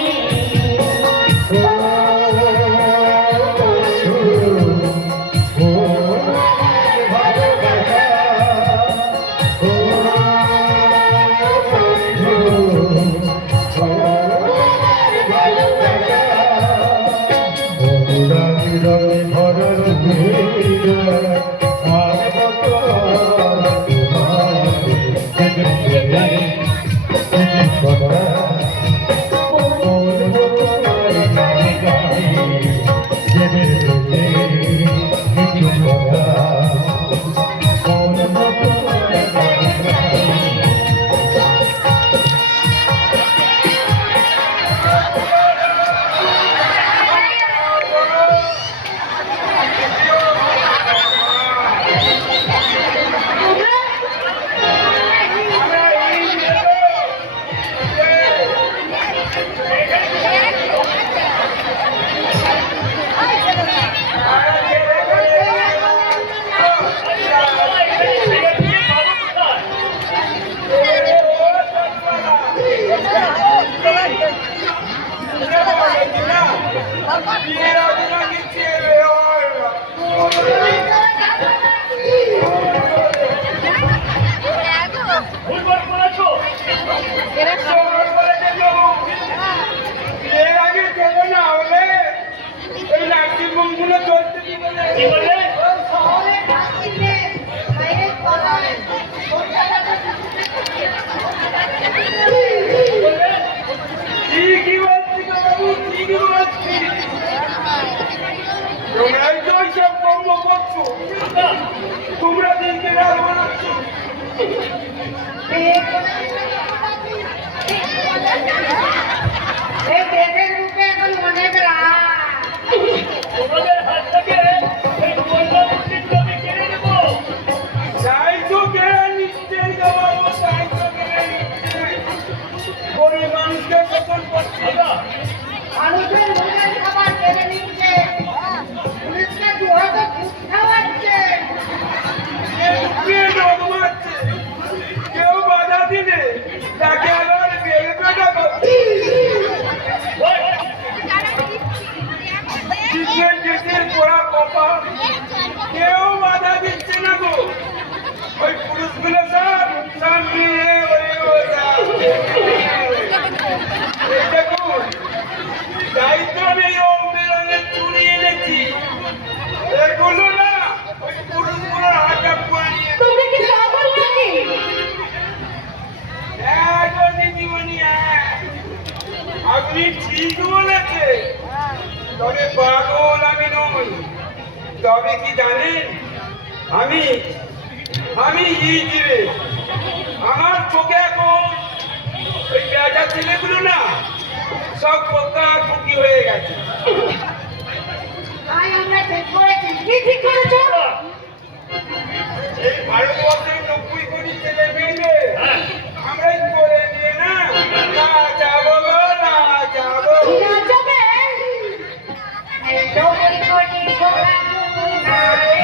ভুলভাল করেছো। এর আগে চলো না হলে ওই নার্সিংহোম গুলো চলতে দিবে না। কি বললে? ঠিকই বলছি গো বাবু, ঠিকই বলছি। তোমরাই তো সব কর্ম করছো, তোমরা দিনকে রাত বানাচ্ছ। এই দেশের মুখে এখন মনে তোমাদের হাত থেকে এই কন্যা মূর্তিগুলো আমি কেড়ে নেবো। তাই তো কেড়ে নিচ্ছে গো বাবু, তাই তো কেড়ে নিচ্ছে। গরিব মানুষকে শোষণ করছে। মানুষের মনের খাবার কেড়ে নিচ্ছে, পুলিশকে দুহাতে ঘুষ খাওয়াচ্ছে। কেউ ডোব মারছে, কেউ বাধা দিলে তাকে আবার বেড়ে পেটা করছে। নিজের দেশের পোড়া কপাল, কেউ বাধা দিচ্ছে না গো। ওই পুরুষগুলো সব সামনে এই দেখুন, দায়িত্ব নেই ও বেরোলে চুরি এনেছি। এগুলো না ওই পুরুষগুলোর হাতে পড়ে নিয়ে তোমরা কি পাগল নাকি? দিদিমণি, আপনি ঠিক বলেছে, তবে পাগল আমি নই। তবে কি জানেন, আমি আমি হিজড়ে। আমার চোখে এখন ওই বেটা ছেলেগুলো না সব পোকা টুকি হয়ে গেছে। তাই আমরা ঠিক করেছি। কি ঠিক করেছো? এই ভারতবর্ষের 90 কোটি ছেলে মেয়েকে আমরাই করে নিয়ে না যাবো গো, না যাবো। না যাবে? এই ডোবরি কোটি ছোড়া না রে।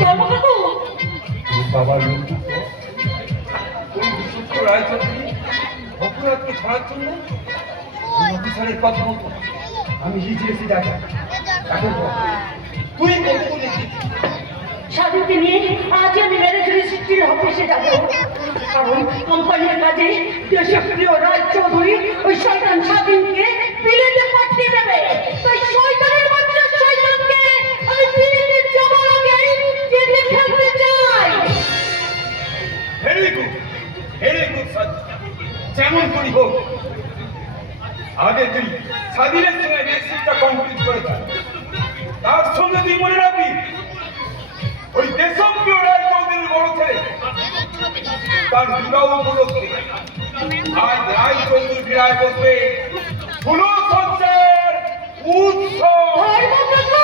বাবু বাবার লক্ষ্য ওই বিশ্বস্ত রায়চৌধুরী অপরাধকে ছাড়ার জন্য অফিসারের কথা মতো আমি লিখিয়েছি দেখা এখন বল, তুই কতগুলো লিখেছিস? স্বাধীনকে নিয়ে আজ আমি ম্যানেজারের স্ত্রীর অফিসে যাব, কারণ কোম্পানির কাজে দেশপ্রিয় রায়চৌধুরী ওই শয়তান স্বাধীনকে বিলেতে পাঠিয়ে দেবে। তাই শয়তানের বাচ্চা শয়তানকে আমি বিলেতে যাওয়ার আগে জেলে ফেলতে চাই। ভেরি গুড যেমন করি হোক, আগে তুই স্বাধীনের সঙ্গে রেজিস্ট্রিটা কমপ্লিট করে দেয়, তার সঙ্গে তুই মনে রাখবি ওই দেশপ্রিয় রায়চৌধুরীর বড় ছেলে তার বিবাহ উপলক্ষে আজ রায়চৌধুরী বিরায় বসবে ষোলো সজ্জার উৎসব। ধর্মপ্রচার